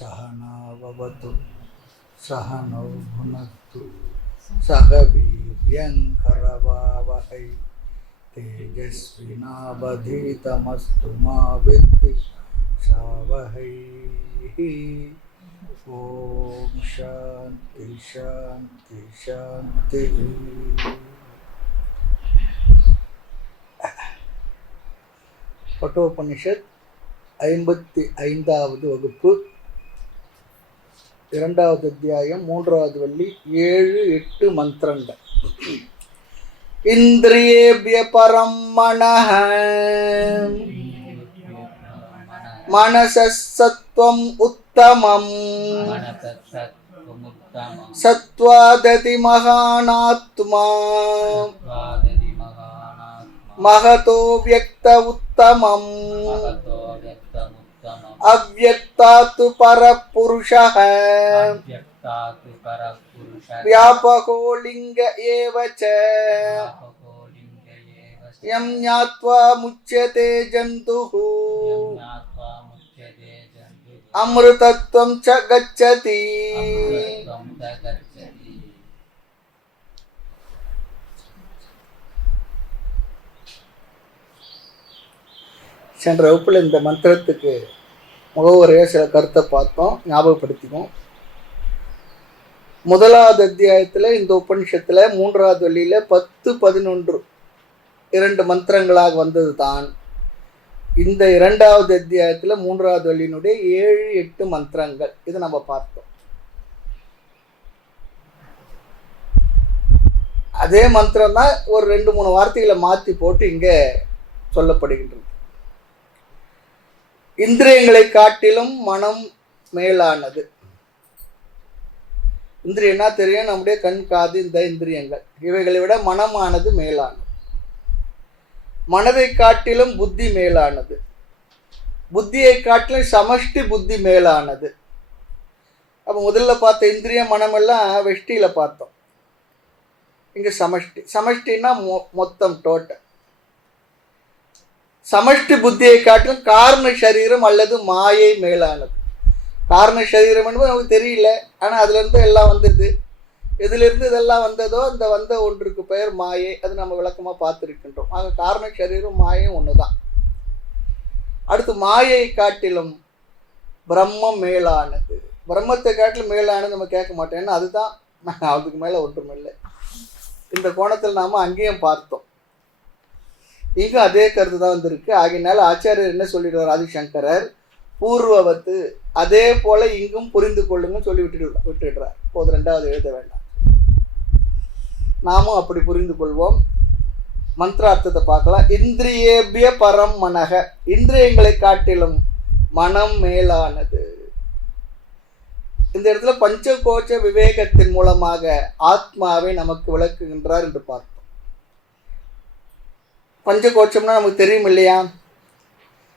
सहनाववतु सहनौ भुनक्तु सह वीर्यङ्करवावहै तेजस्विनावधीतमस्तु मा विद्विषावहै। ओम शांति शांति शांति। கட்டோபனிஷத் 55வது வகுப்பு, 2வது அத்தியாயம், 3வது வள்ளி, 7, 8 மந்திரங்கள். இந்திரியேபிய பரம் மனஹ மனசத்வம் உத்தமம் சத்வாததி மகானாத்மா மகதோ வியக்த உத்தமம் அவ்யக்தாத்து பரபுருஷः வியாபகோ லிங்க ஏவ ச யம் ஞாத்வா முச்யதே ஜந்துः அம்ருதத்வம் ச கச்சதி. சென்ற வகுப்பில் இந்த மந்திரத்துக்கு முகவுரைய சில கருத்தை பார்த்தோம், ஞாபகப்படுத்தினோம். முதலாவது அத்தியாயத்தில் இந்த உபனிஷத்தில் 3வது வள்ளியில் 10, 11 2 மந்திரங்களாக வந்தது தான் இந்த 2வது அத்தியாயத்தில் 3வது வள்ளியினுடைய 7, 8 மந்திரங்கள். இது நம்ம பார்த்தோம். அதே மந்திரம் தான் ஒரு 2, 3 வார்த்தைகளை மாற்றி போட்டு இங்கே சொல்லப்படுகின்றது. இந்திரியங்களை காட்டிலும் மனம் மேலானது. இந்திரியம்னா தெரியும், நம்முடைய கண், காது, இந்த இந்திரியங்கள். இவைகளை விட மனமானது மேலானது. மனதை காட்டிலும் புத்தி மேலானது. புத்தியை காட்டிலும் சமஷ்டி புத்தி மேலானது. அப்போ முதல்ல பார்த்த இந்திரியம், மனமெல்லாம் வெஷ்டியில் பார்த்தோம். இங்கே சமஷ்டி. சமஷ்டின்னா மொத்தம், டோட்டல். சமஷ்டி புத்தியை காட்டிலும் காரண சரீரம் அல்லது மாயை மேலானது. காரண சரீரம் என்பது நமக்கு தெரியல, ஆனால் அதுலேருந்து எல்லாம் வந்தது. எதிலிருந்து இதெல்லாம் வந்ததோ அந்த வந்த ஒன்றுக்கு பெயர் மாயை. அது நம்ம விளக்கமாக பார்த்துருக்கின்றோம். ஆக காரண சரீரம் மாயை ஒன்று தான். அடுத்து மாயை காட்டிலும் பிரம்மம் மேலானது. பிரம்மத்தை காட்டிலும் மேலானது நம்ம கேட்க மாட்டோம், ஏன்னா அதுதான் அதுக்கு மேலே ஒன்றும் இல்லை. இந்த கோணத்தில் நாம் அங்கேயும் பார்த்தோம். இங்கும் அதே கருத்து தான் வந்திருக்கு. ஆகையினால ஆச்சாரியர் என்ன சொல்லிடுவார், ஆதிசங்கரர் பூர்வவத்து, அதே போல இங்கும் புரிந்து கொள்ளுங்க சொல்லி விட்டுடுறார். போது 2வது எழுத வேண்டாம், நாமும் அப்படி புரிந்து கொள்வோம். மந்திரார்த்தத்தை பார்க்கலாம். இந்திரியேபிய பரம் மனக, இந்திரியங்களை காட்டிலும் மனம் மேலானது. இந்த இடத்துல பஞ்சகோச்ச விவேகத்தின் மூலமாக ஆத்மாவை நமக்கு விளக்குகின்றார் என்று பார்த்தோம். பஞ்சகோஷம்னா நமக்கு தெரியும் இல்லையா?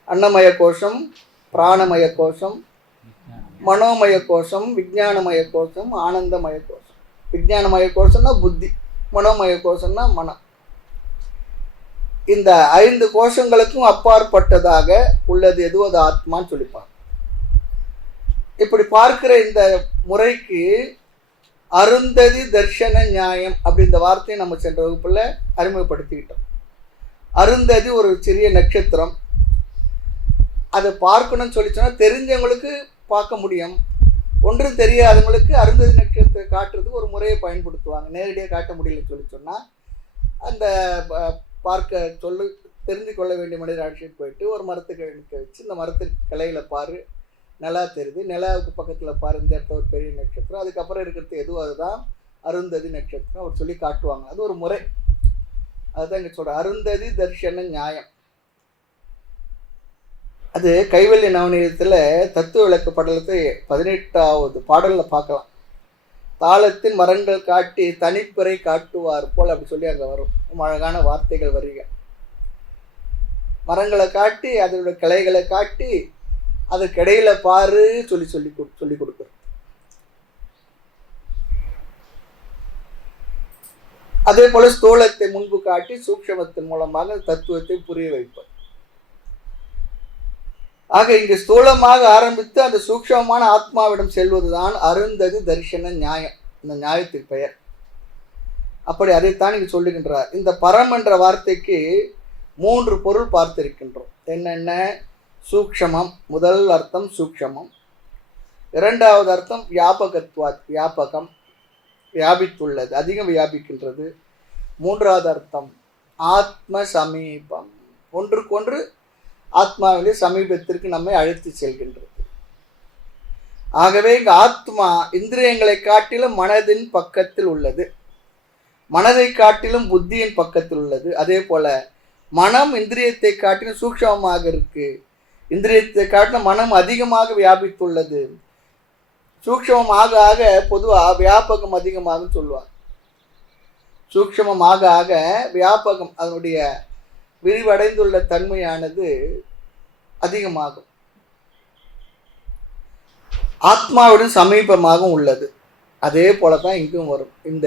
அன்னமய கோஷம், பிராணமய கோஷம், மனோமய கோஷம், விஞ்ஞானமய கோஷம், ஆனந்தமய கோஷம். விஞ்ஞானமய கோஷம்னா புத்தி, மனோமய கோஷம்னா மனம். இந்த 5 கோஷங்களுக்கும் அப்பாற்பட்டதாக உள்ளது எதுவும் அது ஆத்மான்னு சொல்லிப்பாங்க. இப்படி பார்க்கிற இந்த முறைக்கு அருந்ததி தர்ஷன நியாயம் அப்படி இந்த வார்த்தையை நம்ம சென்ற வகுப்புல அறிமுகப்படுத்திக்கிட்டோம். அருந்ததி ஒரு சிறிய நட்சத்திரம். அதை பார்க்கணும்னு சொல்லிச்சோன்னா தெரிஞ்சவங்களுக்கு பார்க்க முடியும். ஒன்றும் தெரியாதவங்களுக்கு அருந்ததி நட்சத்திரம் காட்டுறதுக்கு ஒரு முறையை பயன்படுத்துவாங்க. நேரடியாக காட்ட முடியலன்னு சொல்லி சொன்னால் அந்த பார்க்க தெரிந்து கொள்ள வேண்டிய மனிதர் அழைச்சிட்டு போயிட்டு ஒரு மரத்துக்கு நிற்க வச்சு, இந்த மரத்துக்கு கிளையில் பாரு, நிலா தெரியுது, நிலாவுக்கு பக்கத்தில் பாரு, இந்த இடத்துல ஒரு பெரிய நட்சத்திரம், அதுக்கப்புறம் இருக்கிறது எதுவும் அதுதான் அருந்ததி நட்சத்திரம் அவர் சொல்லி காட்டுவாங்க. அது ஒரு முறை. அதுதான் இங்கே சொல்கிற அருந்ததி தர்ஷன நியாயம். அது கைவல்ய நவநீதத்தில் தத்துவ விளக்க படலத்தை 18வது பாடலில் பார்க்கலாம். தாளத்தின் மரங்கள் காட்டி தனிப்பிறை காட்டுவார் போல் அப்படி சொல்லி அங்கே வரும். அழகான வார்த்தைகள் வருக. மரங்களை காட்டி அதோட கிளைகளை காட்டி அதுக்கிடையில பாரு சொல்லி கொடுக்குறது. அதே போல ஸ்தூலத்தை முன்பு காட்டி சூக்ஷ்மத்தின் மூலமாக தத்துவத்தை புரிய வைப்பது. ஆக இங்கு ஸ்தூலமாக ஆரம்பித்து அந்த சூக்ஷமமான ஆத்மாவிடம் செல்வதுதான் அருந்ததி தரிசன நியாயம், இந்த நியாயத்துக்கு பெயர். அப்படி அதைத்தான் இங்கு சொல்லுகின்றார். இந்த பரம் என்ற வார்த்தைக்கு 3 பொருள் பார்த்திருக்கின்றோம். என்னென்ன? சூக்ஷமம், முதல் அர்த்தம் சூக்ஷமம். இரண்டாவது அர்த்தம் வியாபகத்வாத், வியாபகம், வியாபித்துள்ளது, அதிகம் வியாபிக்கின்றது. மூன்றாவது அர்த்தம் ஆத்ம சமீபம், ஒன்றுக்கொன்று ஆத்மாவிலே சமீபத்திற்கு நம்மை அழைத்து செல்கின்றது. ஆகவே இங்கு ஆத்மா இந்திரியங்களை காட்டிலும் மனதின் பக்கத்தில் உள்ளது, மனதை காட்டிலும் புத்தியின் பக்கத்தில் உள்ளது. அதே போல மனம் இந்திரியத்தை காட்டிலும் சூக்ஷமமாக இருக்கு, இந்திரியத்தை காட்டிலும் மனம் அதிகமாக வியாபித்துள்ளது. சூக்ஷமம் ஆக ஆக பொதுவாக வியாபகம் அதிகமாக சொல்லுவார். சூக்ஷமம் ஆக ஆக வியாபகம், அதனுடைய விரிவடைந்துள்ள தன்மையானது அதிகமாகும், ஆத்மாவுடன் சமீபமாக உள்ளது. அதே போல தான் இங்கும் வரும். இந்த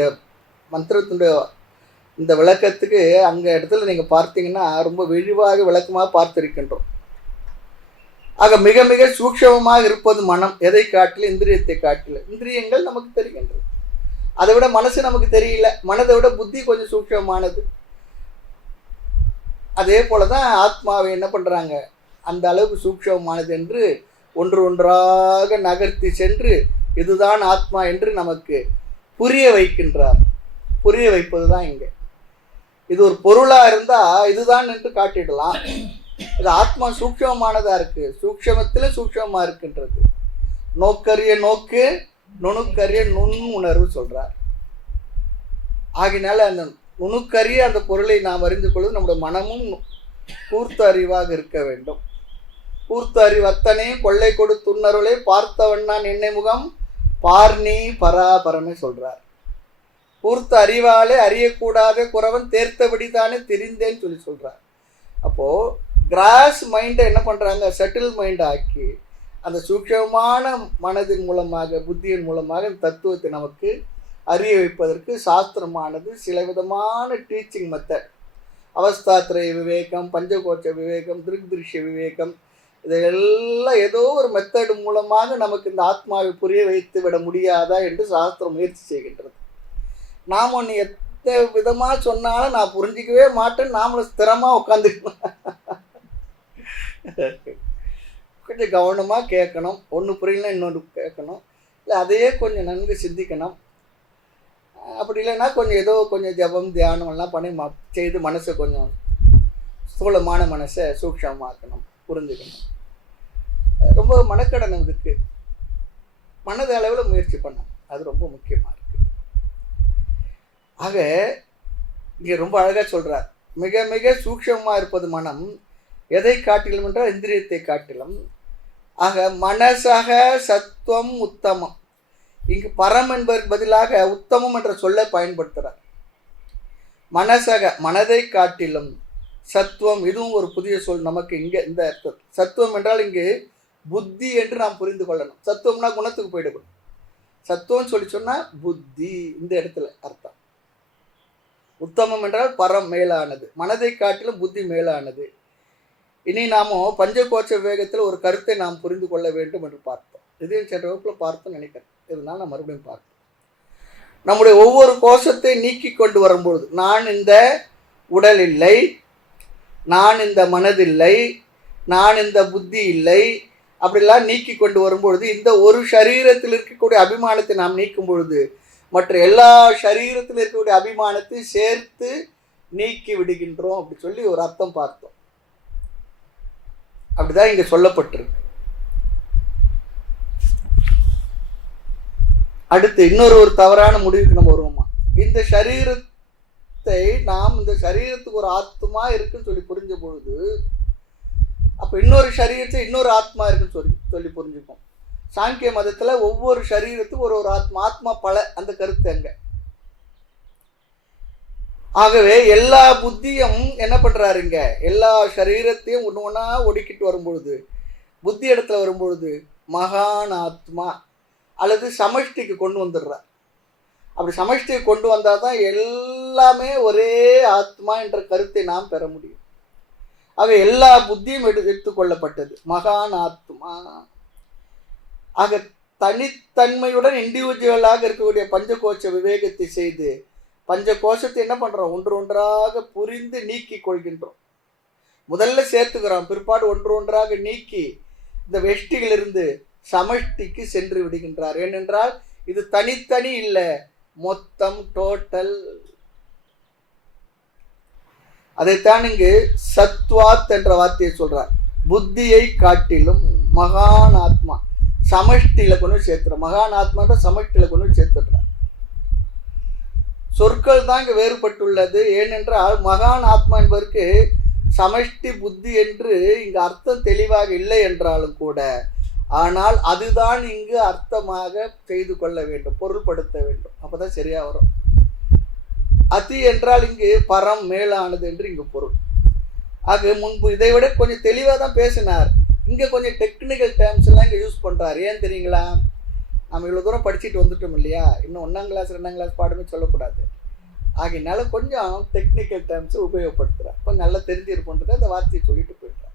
மந்திரத்துடைய இந்த விளக்கத்துக்கு அங்கே இடத்துல நீங்கள் பார்த்தீங்கன்னா ரொம்ப விரிவாக விளக்கமாக பார்த்திருக்கின்றோம். ஆக மிக மிக சூக்ஷமமாக இருப்பது மனம், எதை காட்டிலும் இந்திரியத்தை காட்டிலும். இந்திரியங்கள் நமக்கு தெரிகின்றது, அதை விட மனசு நமக்கு தெரியல. மனதை விட புத்தி கொஞ்சம் சூக்ஷமானது. அதே போல தான் ஆத்மாவை என்ன பண்ணுறாங்க, அந்த அளவுக்கு சூக்ஷமானது என்று ஒன்று ஒன்றாக நகர்த்தி சென்று இதுதான் ஆத்மா என்று நமக்கு புரிய வைக்கின்றார். புரிய வைப்பது தான் இங்கே. இது ஒரு பொருளாக இருந்தால் இதுதான் என்று காட்டிடலாம். இது ஆத்மா சூக்ஷமானதாக இருக்குது, சூக்ஷமத்தில் சூக்ஷமாக இருக்கின்றது. நோக்கரிய நோக்கு, நுணுக்கரிய நுண் உணர்வு சொல்கிறார். ஆகினால அந்த நுணுக்கரிய அந்த பொருளை நாம் அறிந்து கொள்வது நம்முடைய மனமும் கூர்த்த அறிவாக இருக்க வேண்டும். கூர்த்த அறிவு அத்தனை கொள்ளை கொடு துண்ணருளை பார்த்தவன் நான் என்னை முகம் பார்னி பராபரமே சொல்றார். கூர்த்த அறிவாலே அறியக்கூடாத குறவன் தேர்த்தபடி தானே தெரிந்தேன்னு சொல்லி சொல்றார். அப்போ கிராஸ் மைண்டை என்ன பண்றாங்க, செட்டில் மைண்ட் ஆக்கி அந்த சூக்ஷமான மனதின் மூலமாக புத்தியின் மூலமாக தத்துவத்தை நமக்கு அறிய வைப்பதற்கு சாஸ்திரமானது சில விதமான டீச்சிங் மெத்தட், அவஸ்தாத்திரய விவேகம், பஞ்சகோட்ச விவேகம், திருஷ்ய விவேகம், இதெல்லாம் ஏதோ ஒரு மெத்தடு மூலமாக நமக்கு இந்த ஆத்மாவை புரிய வைத்து விட முடியாதா என்று சாஸ்திரம் முயற்சி செய்கின்றது. நாம் ஒன்று எந்த விதமாக சொன்னாலும் நான் புரிஞ்சிக்கவே மாட்டேன், நாமளும் ஸ்திரமாக உட்காந்துக்கணும். கொஞ்சம் கவனமாக கேட்கணும், ஒன்று புரியலன்னா இன்னொன்று கேட்கணும், இல்லை அதையே கொஞ்சம் நன்கு சிந்திக்கணும். அப்படி இல்லைன்னா கொஞ்சம் ஏதோ கொஞ்சம் ஜபம் தியானம் எல்லாம் பண்ணி செய்து மனசை கொஞ்சம் ஸ்தூலமான மனசை சூக்ஷமாக்கணும், புரிஞ்சுக்கணும். ரொம்ப மனக்கடன் இதுக்கு மனது அளவில் முயற்சி பண்ணணும், அது ரொம்ப முக்கியமாக இருக்கு. ஆக இங்கே ரொம்ப அழகாக சொல்கிறார், மிக மிக சூக்ஷமாக இருப்பது மனம், எதை காட்டிலும் என்றால் இந்திரியத்தை காட்டிலும். ஆக மனசக சத்துவம் உத்தமம், இங்கு பரம் என்பதற்கு பதிலாக உத்தமம் என்ற சொல்லை பயன்படுத்துகிறார். மனசக மனதை காட்டிலும், சத்துவம் இதுவும் ஒரு புதிய சொல் நமக்கு இங்கே. இந்த அர்த்தம் சத்துவம் என்றால் இங்கு புத்தி என்று நாம் புரிந்து கொள்ளணும். சத்துவம்னா குணத்துக்கு போயிடக்கூடும், சத்துவம் சொல்லி சொன்னால் புத்தி இந்த இடத்துல அர்த்தம். உத்தமம் என்றால் பரம் மேலானது, மனதை காட்டிலும் புத்தி மேலானது. இனி நாம பஞ்சகோட்ச விவேகத்தில் ஒரு கருத்தை நாம் புரிந்து கொள்ள வேண்டும் என்று பார்த்தோம். இதையும் சென்ற வகுப்பில் பார்த்தோம் நினைக்கிறேன், இதனால் நான் மறுபடியும் பார்ப்போம். நம்முடைய ஒவ்வொரு கோஷத்தை நீக்கி கொண்டு வரும்பொழுது, நான் இந்த உடல் இல்லை, நான் இந்த மனதில்லை, நான் இந்த புத்தி இல்லை, அப்படிலாம் நீக்கி கொண்டு வரும்பொழுது இந்த ஒரு சரீரத்தில் இருக்கக்கூடிய அபிமானத்தை நாம் நீக்கும் பொழுது மற்ற எல்லா சரீரத்தில் இருக்கக்கூடிய அபிமானத்தை சேர்த்து நீக்கி விடுகின்றோம் அப்படி சொல்லி ஒரு அர்த்தம் பார்த்தோம். அப்படிதான் இங்க சொல்லப்பட்டிருக்கு. அடுத்து இன்னொரு தவறான முடிவுக்கு நம்ம வருவோமா, இந்த சரீரத்தை நாம் இந்த சரீரத்துக்கு ஒரு ஆத்மா இருக்குன்னு சொல்லி புரிஞ்ச பொழுது அப்போ இன்னொரு சரீரத்தை இன்னொரு ஆத்மா இருக்குன்னு சொல்லி புரிஞ்சுப்போம். சாங்கிய மதத்துல ஒவ்வொரு சரீரத்துக்கும் ஒரு ஆத்மா, ஆத்மா பல, அந்த கருத்து அங்க. ஆகவே எல்லா புத்தியும் என்ன பண்றாருங்க, எல்லா சரீரத்தையும் ஒன்று ஒன்றா ஒடுக்கிட்டு வரும்பொழுது புத்தி இடத்துல வரும்பொழுது மகான் ஆத்மா அல்லது சமஷ்டிக்கு கொண்டு வந்துடுறார். அப்படி சமஷ்டிக்கு கொண்டு வந்தால் தான் எல்லாமே ஒரே ஆத்மா என்ற கருத்தை நாம் பெற முடியும். ஆக எல்லா புத்தியும் எடுத்துக்கொள்ளப்பட்டது. மகான் ஆத்மா. ஆக தனித்தன்மையுடன் இண்டிவிஜுவலாக இருக்கக்கூடிய பஞ்சகோஷ விவேகத்தை செய்து பஞ்ச கோஷத்தை என்ன பண்றோம், ஒன்று ஒன்றாக புரிந்து நீக்கி கொள்கின்றோம். முதல்ல சேர்த்துக்கிறோம், பிற்பாடு ஒன்று ஒன்றாக நீக்கி இந்த வெஷ்டியிலிருந்து சமஷ்டிக்கு சென்று விடுகின்றார். ஏனென்றால் இது தனித்தனி இல்லை, மொத்தம், டோட்டல். அதைத்தான் இங்கு சத்வாத் என்ற வார்த்தையை சொல்றார். புத்தியை காட்டிலும் மகான் ஆத்மா சமஷ்டியில கொண்டு சேர்த்துறோம். மகான் ஆத்மான்ற சமஷ்டியில கொண்டு சேர்த்துடுறார். சொற்கள் தான் இங்கு வேறுபட்டுள்ளது. ஏனென்றால் மகான் ஆத்மா என்பதற்கு சமஷ்டி புத்தி என்று இங்கு அர்த்தம் தெளிவாக இல்லை என்றாலும் கூட, ஆனால் அதுதான் இங்கு அர்த்தமாக செய்து கொள்ள வேண்டும், பொருள்படுத்த வேண்டும். அப்பதான் சரியா வரும். அதி என்றால் இங்கு பரம், மேலானது என்று இங்கு பொருள். ஆக முன்பு இதை விட கொஞ்சம் தெளிவாக தான் பேசினார். இங்கே கொஞ்சம் டெக்னிக்கல் டேர்ம்ஸ் எல்லாம் இங்கே யூஸ் பண்ணுறாரு. ஏன் தெரியுங்களா? நம்ம இவ்வளோ தூரம் படிச்சுட்டு வந்துட்டோம் இல்லையா, இன்னும் 1ஆம் கிளாஸ் 2ஆம் கிளாஸ் பாடமே சொல்லக்கூடாது. ஆகினால கொஞ்சம் டெக்னிக்கல் டேர்ம்ஸை உபயோகப்படுத்துகிறார். கொஞ்சம் நல்லா தெரிஞ்சிருப்போன்றது அந்த வார்த்தையை சொல்லிட்டு போயிட்டார்.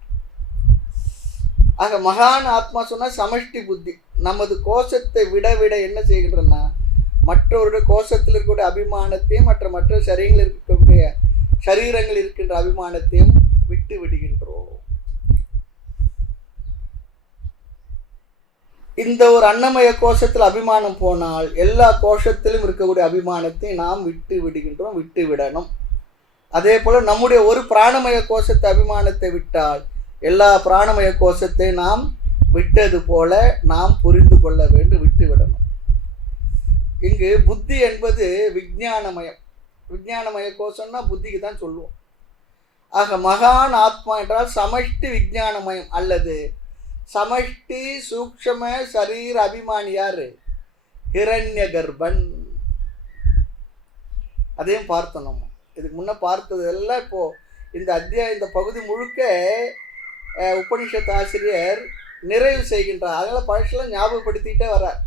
ஆக மகான் ஆத்மா சொன்னால் சமஷ்டி புத்தி. நமது கோஷத்தை விட விட என்ன செய்கின்றன, மற்றவருடைய கோஷத்தில் இருக்கக்கூடிய அபிமானத்தையும் மற்ற சரீரங்கள் இருக்கின்ற அபிமானத்தையும் விட்டு விடுகின்றோம். இந்த ஒரு அன்னமய கோஷத்தில் அபிமானம் போனால் எல்லா கோஷத்திலும் இருக்கக்கூடிய அபிமானத்தை நாம் விட்டு விடுகின்றோம், விட்டு விடணும். அதே போல நம்முடைய ஒரு பிராணமய கோஷத்தை அபிமானத்தை விட்டால் எல்லா பிராணமய கோஷத்தை நாம் விட்டது போல நாம் புரிந்து கொள்ள வேண்டும், விட்டு விடணும். இங்கு புத்தி என்பது விஞ்ஞானமயம். விஞ்ஞானமய கோஷம்னா புத்திக்கு தான் சொல்லுவோம். ஆக மகான் ஆத்மா என்றால் சமஷ்டி விஞ்ஞானமயம் அல்லது சமஷ்டி சூக்ஷ்ம சரீர அபிமானி யாரு? ஹிரண்ய கர்ப்பன். அதையும் பார்த்தோம். நம்ம இதுக்கு முன்ன பார்த்தது எல்லாம் இப்போ இந்த இந்த பகுதி முழுக்க உபனிஷத் ஆசிரியர் நிறைவு செய்கின்றார். அதனால பழசெல்லாம் ஞாபகப்படுத்திக்கிட்டே வர்றார்.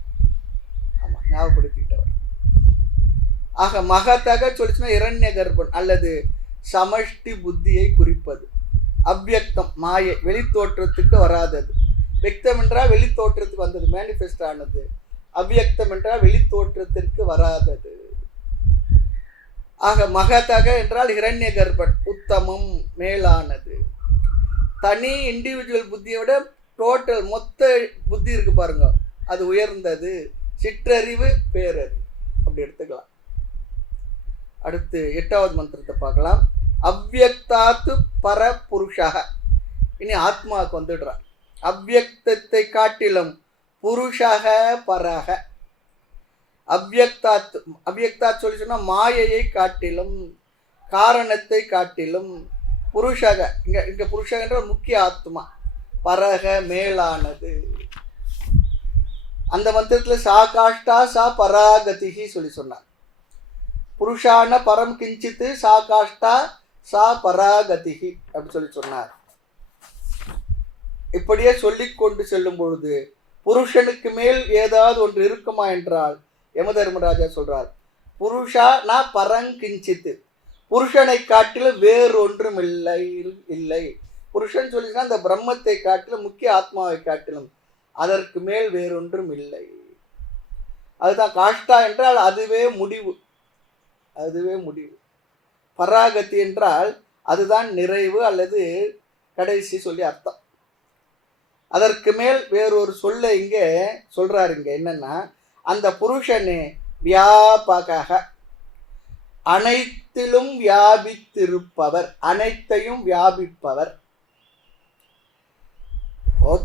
ஆமாம், ஞாபகப்படுத்திக்கிட்டே வர்றார். ஆக மகத்தாக சொல்லிச்சுன்னா இரண்ய கர்ப்பன் அல்லது சமஷ்டி புத்தியை குறிப்பது. அவ்வியக்தம் மாயை, வெளித்தோற்றத்துக்கு வராதது. வியக்தம் என்றால் வெளித்தோற்றத்துக்கு வந்தது, மேனிஃபெஸ்ட் ஆனது. அவ்வியக்தம் என்றால் வெளித்தோற்றத்திற்கு வராதது. ஆக மகதக என்றால் இரண்ய கர்ப்பன், உத்தமம், மேலானது. தனி இண்டிவிஜுவல் புத்தியை விட டோட்டல் மொத்த புத்தி இருக்கு பாருங்க, அது உயர்ந்தது. சிற்றறிவு, பேரறிவு, அப்படி எடுத்துக்கலாம். அடுத்து 8வது மந்திரத்தை பார்க்கலாம். அவ்வியக்தாத்து பர புருஷக. இனி ஆத்மாவுக்கு வந்துடுறார். அவ்வியக்தத்தை காட்டிலும் புருஷக பரக. அவ்வியக்தாத், அவ்வியக்தாத் சொல்லி சொன்னா மாயையை காட்டிலும், காரணத்தை காட்டிலும் புருஷக. இங்க புருஷகன்ற முக்கிய ஆத்மா. பரக, மேலானது. அந்த மந்திரத்துல சா காஷ்டா சா பராகதிகி சொல்லி சொன்னார். புருஷான பரம் கிஞ்சித்து சா காஷ்டா சா பராகதிகி அப்படி சொல்லி சொன்னார். இப்படியே சொல்லிக்கொண்டு செல்லும் பொழுது புருஷனுக்கு மேல் ஏதாவது ஒன்று இருக்குமா என்றால் யம தர்மராஜா சொல்றார், புருஷா நா பரங்கிஞ்சித்து, புருஷனை காட்டிலும் வேறொன்றும் இல்லை. புருஷன் சொல்லினா அந்த பிரம்மத்தை காட்டிலும், முக்கிய ஆத்மாவை காட்டிலும் அதற்கு மேல் வேறொன்றும் இல்லை. அதுதான் காஷ்டா என்றால் அதுவே முடிவு, அதுவே முடிவு. பராகதி என்றால் அதுதான் நிறைவு அல்லது கடைசி சொல்லி அர்த்தம். அதற்கு மேல் வேறொரு சொல்ல இங்க சொல்றாரு. இங்க என்னன்னா, அந்த புருஷனே வியாபக, அனைத்திலும் வியாபித்திருப்பவர், அனைத்தையும் வியாபிப்பவர்.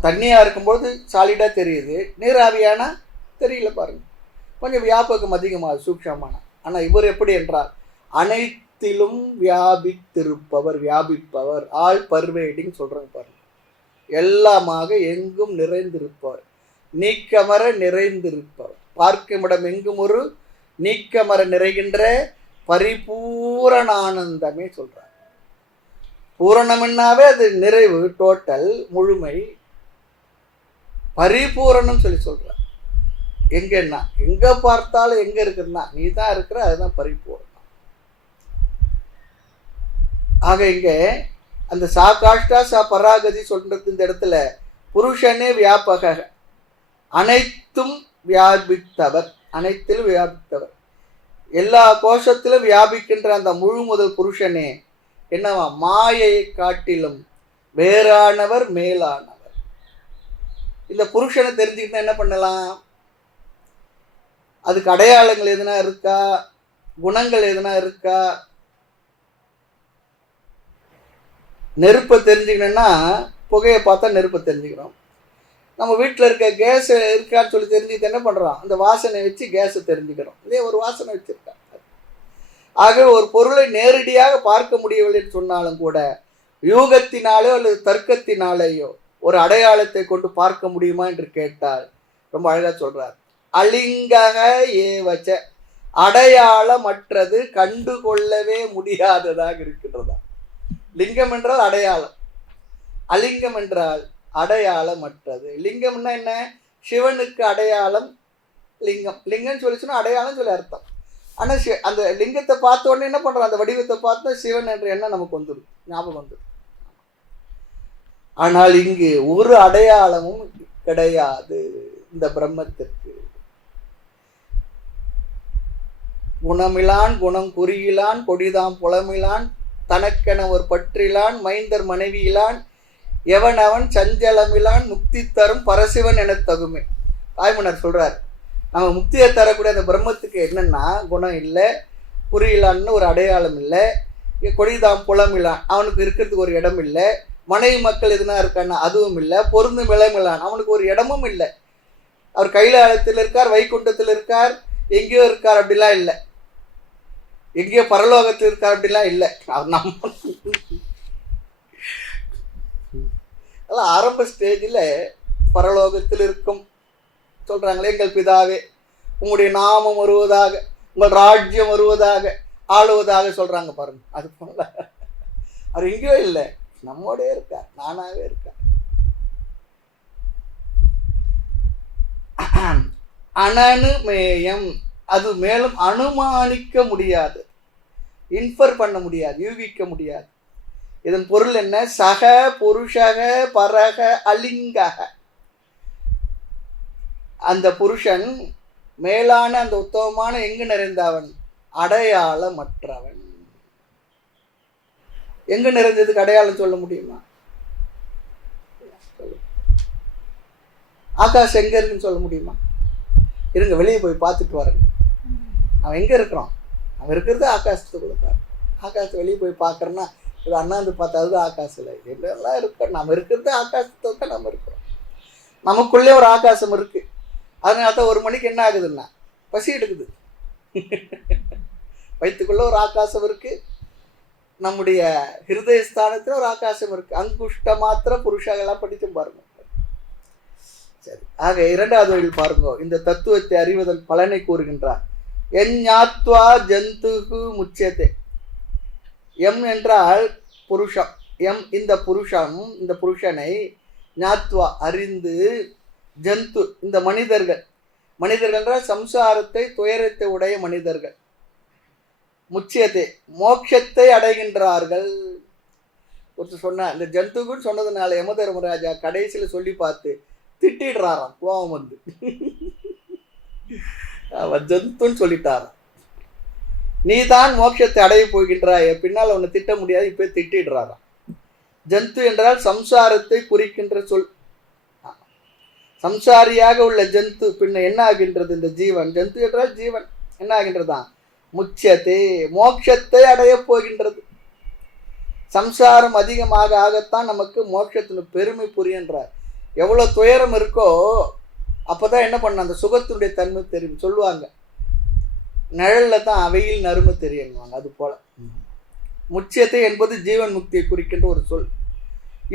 தண்ணியா இருக்கும்போது சாலிடா தெரியுது, நீராவியானா தெரியல பாருங்க, கொஞ்சம் வியாபகம் அதிகமாக சூக்ஷமான. ஆனா இவர் எப்படி என்றால் அனைத்திலும் வியாபித்திருப்பவர், வியாபிப்பவர், ஆல் பர்வேடிங் சொல்றாங்க பாருங்க. எல்லாமாக எங்கும் நிறைந்திருப்பவர், நீக்கமர நிறைந்திருப்பவர். பார்க்குமிடம் எங்கும் ஒரு நீக்கமர நிறைகின்ற பரிபூரண ஆனந்தமே சொல்றார். பூரணம்னாவே அது நிறைவு, டோட்டல், முழுமை. பரிபூரணம் சொல்லி சொல்றார். எங்கன்னா எங்க பார்த்தாலும் எங்க இருக்குன்னா நீ தான் இருக்கிற, அதுதான் பரிபூரணம். ஆக இங்க அந்த சாகாஷ்டா சா பராகதி சொல்றது இந்த இடத்துல புருஷனே வியாபக, அனைத்தும் வியாபித்தவர், அனைத்திலும் வியாபித்தவர், எல்லா கோஷத்திலும் வியாபிக்கின்ற அந்த முழு முதல் புருஷனே என்னவா, மாயையை காட்டிலும் வேறானவர், மேலானவர். இந்த புருஷனை தெரிஞ்சுக்கிட்டா என்ன பண்ணலாம்? அதுக்கு அடையாளங்கள் எதுனா இருக்கா, குணங்கள் எதுனா இருக்கா? நெருப்பை தெரிஞ்சுக்கணும்னா புகையை பார்த்தா நெருப்பை தெரிஞ்சுக்கிறோம். நம்ம வீட்டில் இருக்க கேஸ் இருக்கான்னு சொல்லி தெரிஞ்சுக்கிட்டு என்ன பண்ணுறோம், அந்த வாசனை வச்சு கேஸை தெரிஞ்சுக்கிறோம். இதே ஒரு வாசனை வச்சுருக்கா. ஆகவே ஒரு பொருளை நேரடியாக பார்க்க முடியவில்லைன்னு சொன்னாலும் கூட யூகத்தினாலோ அல்லது தர்க்கத்தினாலேயோ ஒரு அடையாளத்தை கொண்டு பார்க்க முடியுமா என்று கேட்டால் ரொம்ப அழகாக சொல்கிறார். அலிங்கக ஏவச்ச, அடையாளமற்றது கண்டுகொள்ளவே முடியாததாக இருக்கின்றதா. லிங்கம் என்றால் அடையாளம், அலிங்கம் என்றால் அடையாளமற்றது. லிங்கம்னா என்ன? சிவனுக்கு அடையாளம் லிங்கம். லிங்கம் சொல்லிச்சுன்னா அடையாளம் சொல்லி அர்த்தம். ஆனால் அந்த லிங்கத்தை பார்த்த உடனே என்ன பண்ணுறோம், அந்த வடிவத்தை பார்த்தா சிவன் என்ற எண்ணம் நமக்கு வந்துடும், ஞாபகம் வந்துடும். ஆனால் இங்கு ஒரு அடையாளமும் கிடையாது இந்த பிரம்மத்திற்கு. குணமிலான் குணம் குறியிலான் கொடிதாம் புலமிலான் தனக்கென ஒரு பற்றிலான் மைந்தர் மனைவியிலான் எவன் அவன் சஞ்சலமிலான் முக்தி தரும் பரசிவன் என தகுமே. தாய்மன்னர் சொல்றார், நம்ம முக்தியை தரக்கூடிய அந்த பிரம்மத்துக்கு என்னன்னா குணம் இல்லை, குறியிலான்னு ஒரு அடையாளம் இல்லை, கொடிதாம் புலமிலான் அவனுக்கு இருக்கிறதுக்கு ஒரு இடம் இல்லை, மனைவி மக்கள் எதுனா இருக்கான்னா அதுவும் இல்லை, பொருந்தும் இளமிலான் அவனுக்கு ஒரு இடமும் இல்லை, அவர் கைலாயத்தில் இருக்கார், வைகுண்டத்தில் இருக்கார், எங்கேயோ இருக்கார் அப்படிலாம் இல்லை, எங்கேயோ பரலோகத்தில் இருக்கார் அப்படிலாம் இல்லை. அவர் நம்ம அதெல்லாம் ஆரம்ப ஸ்டேஜில் பரலோகத்தில் இருக்கும் சொல்கிறாங்களே, எங்கள் பிதாவே உங்களுடைய நாமம் வருவதாக, உங்கள் ராஜ்யம் வருவதாக, ஆளுவதாக சொல்கிறாங்க பாருங்க. அது போல அவர் எங்கேயோ இல்லை, நம்மோடே இருக்கார், நானாகவே இருக்கார். அனனுமேயம், அது மேலும் அனுமானிக்க முடியாது, இன்ஃபர் பண்ண முடியாது, யூகிக்க முடியாது. இதன் பொருள் என்ன? சக புருஷக பரக அலிங்கக, அந்த புருஷன் மேலான அந்த உத்தமமான எங்கு நிறைந்தவன், அடையாளமற்றவன். எங்கு நிறைந்ததுக்கு அடையாளம் சொல்ல முடியுமா? ஆகாஷ் எங்க இருக்குன்னு சொல்ல முடியுமா? இருங்க, வெளியே போய் பார்த்துட்டு வரேங்க. அவன் எங்க இருக்கிறான்? அவன் இருக்கிறது ஆகாசத்துக்குள்ள பாரு. ஆகாசத்தை வெளியே போய் பார்க்கறேன்னா இது அண்ணாந்து பார்த்தா அதுதான் ஆகாசில் இதெல்லாம் இருக்க. நம்ம இருக்கிறது ஆகாசத்தை தான் நம்ம இருக்கிறோம். நமக்குள்ளே ஒரு ஆகாசம் இருக்கு. அதனால தான் 1 மணிக்கு என்ன ஆகுதுன்னா பசி எடுக்குது. வயிற்றுக்குள்ள ஒரு ஆகாசம் இருக்கு, நம்முடைய ஹிருதயஸ்தானத்தில் ஒரு ஆகாசம் இருக்கு. அங்குஷ்ட மாத்திர புருஷாகலாம் படித்து பாருங்க. சரி, ஆக 2வது வழியில் பாருங்க, இந்த தத்துவத்தை அறிவதன் பலனை கூறுகின்றார். என் ஞாத்வா ஜந்துகு முச்சதே. எம் என்றால் புருஷம். எம் இந்த புருஷம், இந்த புருஷனை ஞாத்வா அறிந்து, ஜந்து இந்த மனிதர்கள், மனிதர்கள் என்றால் சம்சாரத்தை துயரத்தை உடைய மனிதர்கள், முச்சியத்தை மோட்சத்தை அடைகின்றார்கள். ஒருத்தர் சொன்ன இந்த ஜந்துக்குன்னு சொன்னதுனால யமதர்மராஜா கடைசியில் சொல்லி பார்த்து திட்டிடுறாராம், கோபம் வந்து அவன் ஜந்துன்னு சொல்லிட்டாராம். நீ தான் மோட்சத்தை அடைய போகின்றாய், பின்னால் அவனை திட்ட முடியாது, இப்போ திட்டிடுறாராம். ஜந்து என்றால் சம்சாரத்தை குறிக்கின்ற சொல். சம்சாரியாக உள்ள ஜந்து பின்ன என்ன ஆகின்றது? இந்த ஜீவன், ஜந்து என்றால் ஜீவன், என்ன ஆகின்றதான்? முச்சதே, மோட்சத்தை அடைய போகின்றது. சம்சாரம் அதிகமாக ஆகத்தான் நமக்கு மோட்சத்தின் பெருமை புரிகின்றார். எவ்வளோ துயரம் இருக்கோ அப்போதான் என்ன பண்ண அந்த சுகத்தினுடைய தன்மை தெரியும். சொல்லுவாங்க, நிழலில் தான் வெயில் நறுமை தெரியுவாங்க. அது போல முச்சத்தை என்பது ஜீவன் முக்தியை குறிக்கின்ற ஒரு சொல்.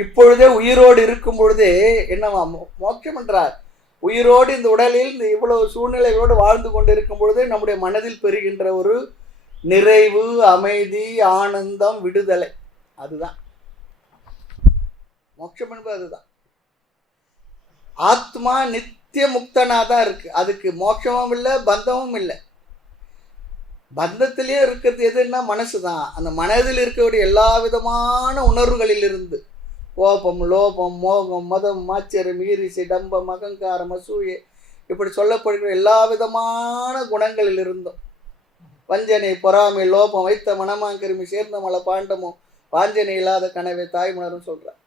இப்பொழுதே உயிரோடு இருக்கும் பொழுதே என்னவா மோட்சம் என்றார். உயிரோடு இந்த உடலில் இந்த இவ்வளவு சூழ்நிலைகளோடு வாழ்ந்து கொண்டு இருக்கும் பொழுதே நம்முடைய மனதில் பெறுகின்ற ஒரு நிறைவு, அமைதி, ஆனந்தம், விடுதலை, அதுதான் மோட்சம் என்பது. அதுதான் ஆத்மா நித்திய முக்தனா தான் இருக்கு. அதுக்கு மோட்சமும் இல்லை, பந்தமும் இல்லை. பந்தத்திலே இருக்கிறது எதுன்னா மனசு தான். அந்த மனதில் இருக்கக்கூடிய எல்லா விதமான உணர்வுகளிலிருந்து கோபம், லோபம், மோகம், மதம், ஆச்சரியம், ஈரிசை, டம்பம், அகங்காரம், அசூயை, இப்படி சொல்லப்படுகிற எல்லா விதமான குணங்களில் இருந்தும் வஞ்சனை, பொறாமை, லோபம், வைத்த மனமாங்கிருமி, சேர்ந்த மலை பாண்டமும் வாஞ்சனை இல்லாத கனவை தாய்மலரும் சொல்றார்.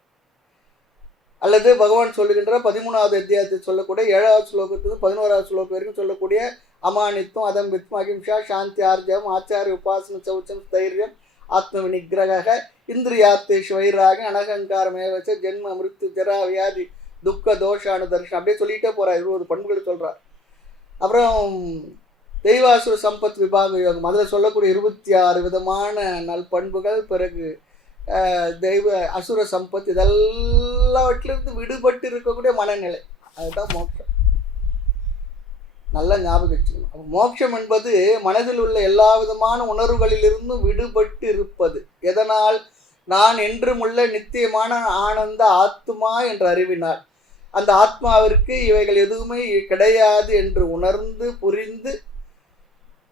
அல்லது பகவான் சொல்லுகின்ற 13வது அத்தியாயத்தை சொல்லக்கூடிய 7வது ஸ்லோகத்திலிருந்து 11வது ஸ்லோகம் வரைக்கும் சொல்லக்கூடிய அமானித்துவம், அதம்பித்வம், அகிம்சா, சாந்தி, ஆர்ஜவம், ஆச்சாரிய, உபாசன, சௌச்சம், ஸ்தைரியம், ஆத்ம விநிகிரக, இந்திரியாத்தேஷ் வைராக, அனகங்காரமேவச்ச, ஜென்ம, மிருத்து, ஜரா, வியாதி, துக்க, தோஷானு தர்ஷனம், அப்படியே சொல்லிகிட்டே போகிறார். 20 பண்புகள் சொல்கிறார். அப்புறம் தெய்வாசுர சம்பத் விபாக யோகம், அதில் சொல்லக்கூடிய 26 விதமான நல்பண்புகள். பிறகு தெய்வ அசுர சம்பத், இதெல்லாவற்றிலிருந்து விடுபட்டு இருக்கக்கூடிய மனநிலை, அதுதான் மோட்சம். நல்லா ஞாபகம் வச்சுக்கணும். மோட்சம் என்பது மனதில் உள்ள எல்லா விதமான உணர்வுகளிலிருந்தும் விடுபட்டு இருப்பது. எதனால்? நான் என்றும் உள்ள நித்தியமான ஆனந்த ஆத்மா என்று அறிவினார். அந்த ஆத்மாவிற்கு இவைகள் எதுவுமே கிடையாது என்று உணர்ந்து புரிந்து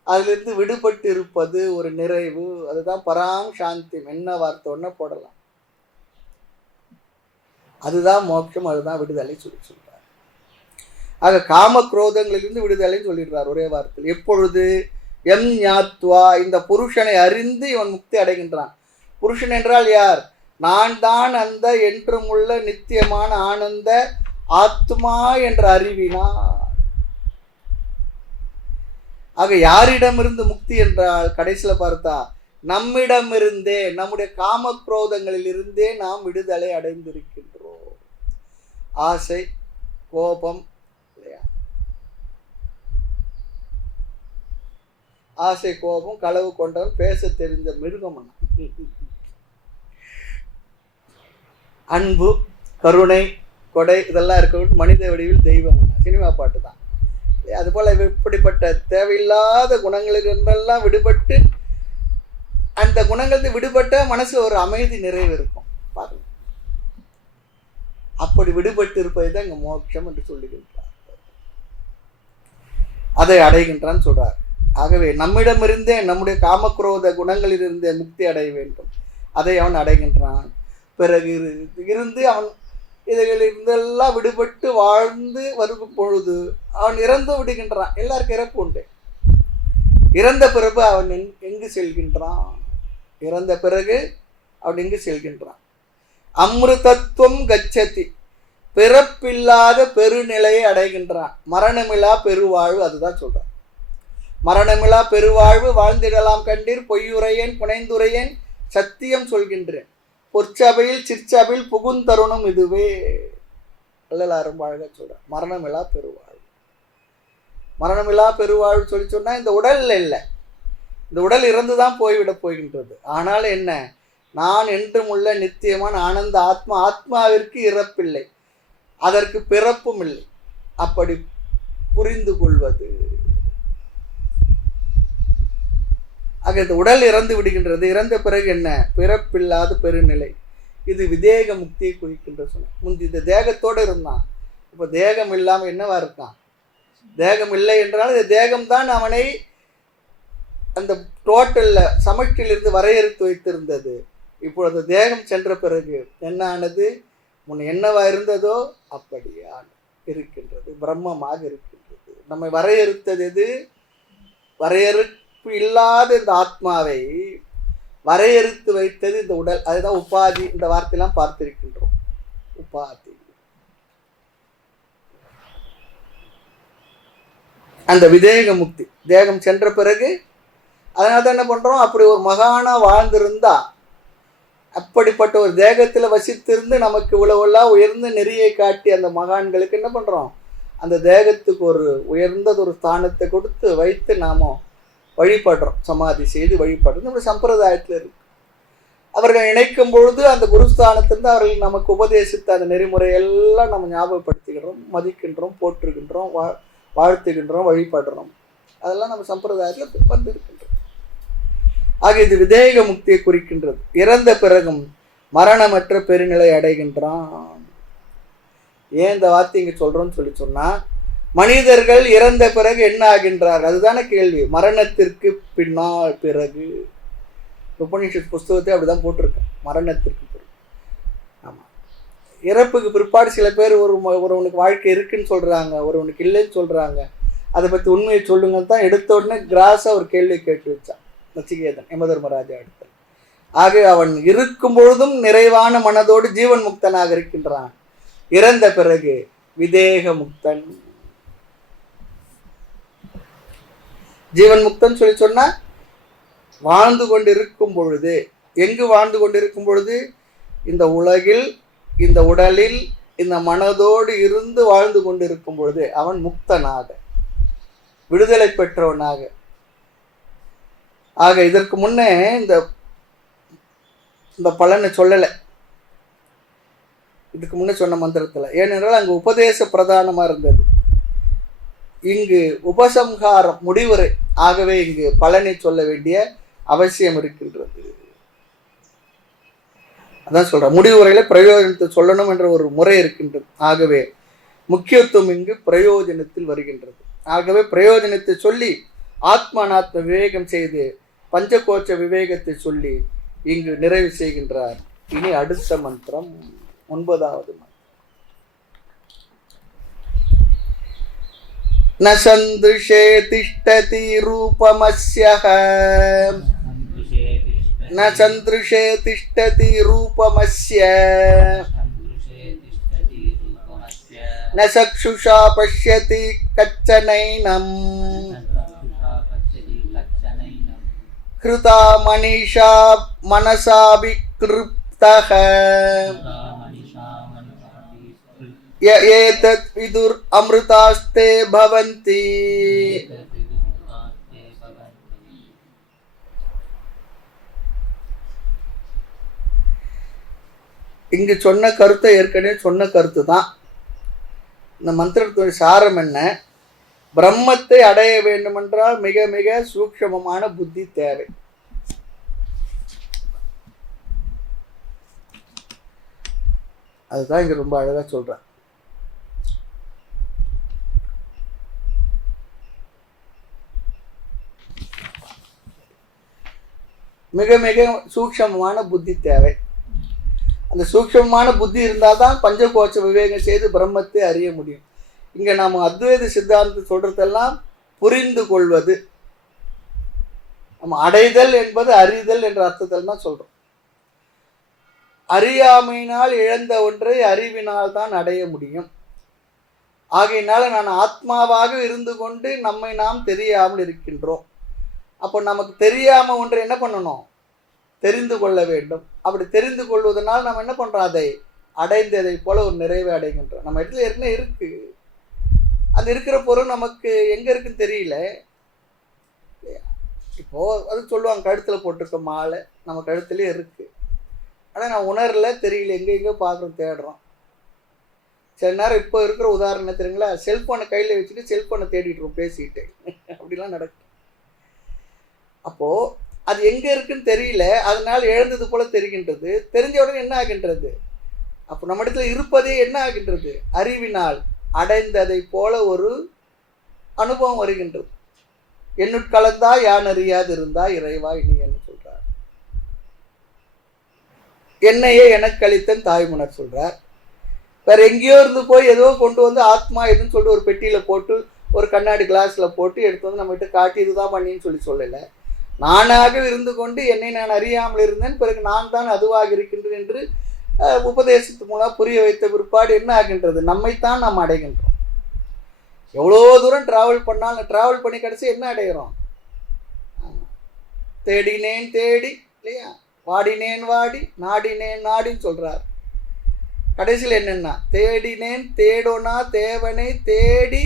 அதிலிருந்து விடுபட்டு இருப்பது ஒரு நிறைவு. அதுதான் பராங் சாந்தி. என்ன வார்த்தை ஒன்று போடலாம், அதுதான் மோட்சம், அதுதான் விடுதலை சொல்றார். ஆக காம குரோதங்களிலிருந்து விடுதலைன்னு சொல்லிடுறார் ஒரே வார்த்தையில். எப்பொழுது? எம் ஞாத்வா, இந்த புருஷனை அறிந்து இவன் முக்தி அடைகின்றான். புருஷன் என்றால் யார்? நான் தான் அந்த என்றும் உள்ள நித்தியமான ஆனந்த ஆத்மா என்ற அறிவினார். ஆக யாரிடமிருந்து முக்தி என்றால் கடைசியில் பார்த்தா நம்மிடமிருந்தே, நம்முடைய காம குரோதங்களில் இருந்தே நாம் விடுதலை அடைந்திருக்கின்றோம். ஆசை, கோபம், ஆசை, கோபம், களவு கொண்டவன், பேச தெரிந்த மிருகம், அன்பு, கருணை, கொடை, இதெல்லாம் இருக்க மனித வடிவில் தெய்வம், சினிமா பாட்டு தான். அதுபோல் இப்படிப்பட்ட தேவையில்லாத குணங்களிலிருந்தெல்லாம் விடுபட்டு, அந்த குணங்களுக்கு விடுபட்ட மனசு ஒரு அமைதி நிறைவு இருக்கும் பாருங்க. அப்படி விடுபட்டு இருப்பதை தான் இங்கே மோட்சம் என்று சொல்லுகின்றார். அதை அடைகின்றான்னு சொல்றார். ஆகவே நம்மிடமிருந்தே, நம்முடைய காமக்ரோத குணங்களிலிருந்தே முக்தி அடைய வேண்டும். அதை அவன் அடைகின்றான். பிறகு இருந்து அவன் இதிலிருந்தெல்லாம் விடுபட்டு வாழ்ந்து வரும் பொழுது அவன் இறந்து விடுகின்றான். எல்லாருக்கும் இறப்பு உண்டு. இறந்த பிறகு அவன் எங்கு செல்கின்றான்? இறந்த பிறகு அவன் எங்கு செல்கின்றான்? அமிர்தத்துவம் கச்சதி, பிறப்பில்லாத பெருநிலையை அடைகின்றான். மரணமில்லா பெருவாழ்வு, அதுதான் சொல்றான். மரணமில்லா பெருவாழ்வு வாழ்ந்திடலாம் கண்டீர், பொய்யுரையேன் புனைந்துரையேன் சத்தியம் சொல்கின்றேன், பொற்சபையில் சிற்சபையில் புகுந்தருணம் இதுவே. வள்ளலாரும் வாழ்க சொல்ற மரணமில்லா பெருவாழ்வு. மரணமில்லா பெருவாழ்வு சொல்லி சொன்னா இந்த உடல்ல இல்லை, இந்த உடல் இறந்துதான் போய்விட போகின்றது. ஆனால் என்ன? நான் என்றும் உள்ள நித்தியமான ஆனந்த ஆத்மா, ஆத்மாவிற்கு இறப்பில்லை, அதற்கு பிறப்பும் இல்லை. அப்படி புரிந்து கொள்வது. ஆக இந்த உடல் இறந்து விடுகின்றது. இறந்த பிறகு என்ன? பிறப்பில்லாத பெருநிலை. இது விதேக முக்தியை குறிக்கின்ற சொன்ன. முந்தி இந்த தேகத்தோடு இருந்தான், இப்போ தேகம் இல்லாமல் என்னவா இருக்கான்? தேகம் இல்லை என்றால் இந்த தேகம்தான் அவனை அந்த டோட்டல்ல சமஷ்டியிலிருந்து வரையறுத்து வைத்திருந்தது. இப்போ அந்த தேகம் சென்ற பிறகு என்ன ஆனது? முன் என்னவா இருந்ததோ அப்படியே இருக்கின்றது, பிரம்மமாக இருக்கின்றது. நம்மை வரையறுத்தது எது? வரையறுப்பு இல்லாத இந்த ஆத்மாவை வரையறுத்து வைத்தது இந்த உடல். அதுதான் உபாதி. இந்த வார்த்தையெல்லாம் பார்த்திருக்கின்றோம். உபாதி. அந்த விதேக முக்தி தேகம் சென்ற பிறகு அதனால தான் என்ன பண்றோம்? அப்படி ஒரு மகானா வாழ்ந்திருந்தா, அப்படிப்பட்ட ஒரு தேகத்தில் வசித்திருந்து நமக்கு இவ்வளவுலாம் உயர்ந்த நெறியை காட்டி அந்த மகான்களுக்கு என்ன பண்றோம்? அந்த தேகத்துக்கு ஒரு உயர்ந்தது ஒரு ஸ்தானத்தை கொடுத்து வைத்து நாம வழிபடுறோம். சமாதி செய்து வழிபடுறது நம்ம சம்பிரதாயத்தில் இருக்கு. அவர்கள் இணைக்கும் பொழுது அந்த குருஸ்தானத்திலிருந்து அவர்கள் நமக்கு உபதேசித்த அந்த நெறிமுறையெல்லாம் நம்ம ஞாபகப்படுத்துகிறோம், மதிக்கின்றோம், போற்றுகின்றோம், வாழ்த்துகின்றோம், வழிபடுறோம். அதெல்லாம் நம்ம சம்பிரதாயத்தில் வந்து இருக்கின்றோம். ஆக இது விதேக முக்தியை குறிக்கின்றது. இறந்த பிறகும் மரணமற்ற பெருநிலை அடைகின்றான். ஏன் இந்த வார்த்தை இங்கே சொல்கிறோன்னு சொன்னா, மனிதர்கள் இறந்த பிறகு என்ன ஆகின்றார்? அதுதானே கேள்வி. மரணத்திற்கு பின்னால் பிறகு. உபனிஷத் புஸ்தகத்தை அப்படிதான் போட்டிருக்கேன், மரணத்திற்கு பிறகு. ஆமாம், இறப்புக்கு பிற்பாடு சில பேர் ஒருவனுக்கு வாழ்க்கை இருக்குன்னு சொல்றாங்க, ஒருவனுக்கு இல்லைன்னு சொல்றாங்க. அதை பற்றி உண்மையை சொல்லுங்க தான் எடுத்த உடனே கிராஸாக ஒரு கேள்வி கேட்டு வச்சான் நச்சிகேதன் யமதர்மராஜா அடுத்த. ஆக அவன் இருக்கும் பொழுதும் நிறைவான மனதோடு ஜீவன் முக்தனாக இருக்கின்றான். இறந்த பிறகு விதேக முக்தன். ஜீவன் முக்தன் சொல்லி சொன்னா வாழ்ந்து கொண்டிருக்கும் பொழுது, எங்கு வாழ்ந்து கொண்டிருக்கும் பொழுது? இந்த உலகில், இந்த உடலில், இந்த மனதோடு இருந்து வாழ்ந்து கொண்டிருக்கும் பொழுது அவன் முக்தனாக, விடுதலை பெற்றவனாக. ஆக இதற்கு முன்னே இந்த பலனை சொல்லலை, இதுக்கு முன்னே சொன்ன மந்திரத்தில். ஏனென்றால் அங்கு உபதேச பிரதானமாக இருந்தது, இங்கு உபசம்ஹாரம் முடிவுரை. ஆகவே இங்கு பலனை சொல்ல வேண்டிய அவசியம் இருக்கின்றது. அதான் சொல்றேன், முடிவுரையில பிரயோஜனத்தை சொல்லணும் என்ற ஒரு முறை இருக்கின்றது. ஆகவே முக்கியத்துவம் இங்கு பிரயோஜனத்தில் வருகின்றது. ஆகவே பிரயோஜனத்தை சொல்லி ஆத்மானாத்ம விவேகம் செய்து பஞ்சகோச்ச விவேகத்தை சொல்லி இங்கு நிறைவு செய்கின்றார். இனி அடுத்த மந்திரம், 9வது மந்திரம். ந சந்திருஷே திஷ்டதி ரூபமஸ்யஹ, ந சந்திருஷே திஷ்டதி ரூபமஸ்ய, ந சக்ஷுஷா பஷ்யதி கச்சனைனம், கிருதா மனிஷா மனசா விக்ருப்தஹ, ஏதத் விதுர் அமிர்தாஸ்தே பவந்தி. இங்கு சொன்ன கருத்தை ஏற்கனவே சொன்ன கருத்து தான். இந்த மந்திரத்துடைய சாரம் என்ன? பிரம்மத்தை அடைய வேண்டுமென்றால் மிக மிக சூக்ஷ்மமான புத்தி தேவை. அதுதான் இங்க ரொம்ப அழகா சொல்றேன். மிக மிக சூக்ஷ்மமான புத்தி தேவை. அந்த சூக்ஷ்மமான புத்தி இருந்தால் தான் பஞ்சகோச்ச விவேகம் செய்து பிரம்மத்தை அறிய முடியும். இங்க நாம அத்வைத சித்தாந்தத்தை சொல்றதெல்லாம் புரிந்து கொள்வது. நம்ம அடைதல் என்பது அறிதல் என்ற அர்த்தத்தில் தான் சொல்றோம். அறியாமையினால் இழந்த ஒன்றை அறிவினால் தான் அடைய முடியும். ஆகையினால நான் ஆத்மாவாக இருந்து கொண்டு நம்மை நாம் தெரியாமல் இருக்கின்றோம். அப்போ நமக்கு தெரியாம ஒன்றை என்ன பண்ணணும்? தெரிந்து கொள்ள வேண்டும். அப்படி தெரிந்து கொள்வதனால் நம்ம என்ன பண்றோம்? அதை அடைந்ததை போல ஒரு நிறைவை அடைகின்றோம். நம்ம இடத்துல ஏற்கனவே இருக்கு. அது இருக்கிற பொருள் நமக்கு எங்க இருக்குன்னு தெரியல. இப்போ அது சொல்லுவாங்க, கழுத்துல போட்டிருக்க மாலை நம்ம கழுத்துலயே இருக்கு. ஆனா நான் உணரல, தெரியல, எங்கெங்கோ பார்க்குறோம், தேடுறோம். சில நேரம் இப்போ இருக்கிற உதாரணம் தெரியுங்களா, செல்போனை கையில் வச்சுட்டு செல்போனை தேடிட்டுருவோம் பேசிக்கிட்டு. அப்படிலாம் நடக்கும். அப்போ அது எங்க இருக்குன்னு தெரியல, அதனால எழுந்தது போல தெரிகின்றது. தெரிஞ்ச உடனே என்ன ஆகின்றது? அப்போ நம்ம இடத்துல இருப்பதே என்ன ஆகின்றது? அறிவினால் அடைந்ததை போல ஒரு அனுபவம் வருகின்றது. என்னுட்கலந்தா யான் அறியாது இருந்தா இறைவா இனி என்ன சொல்றார். என்னையே எனக்கு கழித்தன் தாய்மன்னர் சொல்றார். வேற எங்கேயோ இருந்து போய் ஏதோ கொண்டு வந்து ஆத்மா எதுன்னு சொல்லிட்டு ஒரு பெட்டியில போட்டு ஒரு கண்ணாடி கிளாஸ்ல போட்டு எடுத்து வந்து நம்ம கிட்ட காட்டி இதுதான் பண்ணின்னு சொல்லலை. நானாக இருந்து கொண்டு என்னை நான் அறியாமல் இருந்தேன், பிறகு நான் தான் அதுவாக இருக்கின்றேன் என்று உபதேசத்து மூலம் புரிய வைத்த பிற்பாடு என்ன ஆகின்றது? நம்மைத்தான் நாம் அடைகின்றோம். எவ்வளோ தூரம் டிராவல் பண்ணாலும் டிராவல் பண்ணி கடைசி என்ன அடைகிறோம்? தேடினேன் தேடி, இல்லையா, வாடினேன் வாடி, நாடினேன் நாடின்னு சொல்றார். கடைசியில் என்னன்னா, தேடினேன் தேடோனா தேவனை தேடி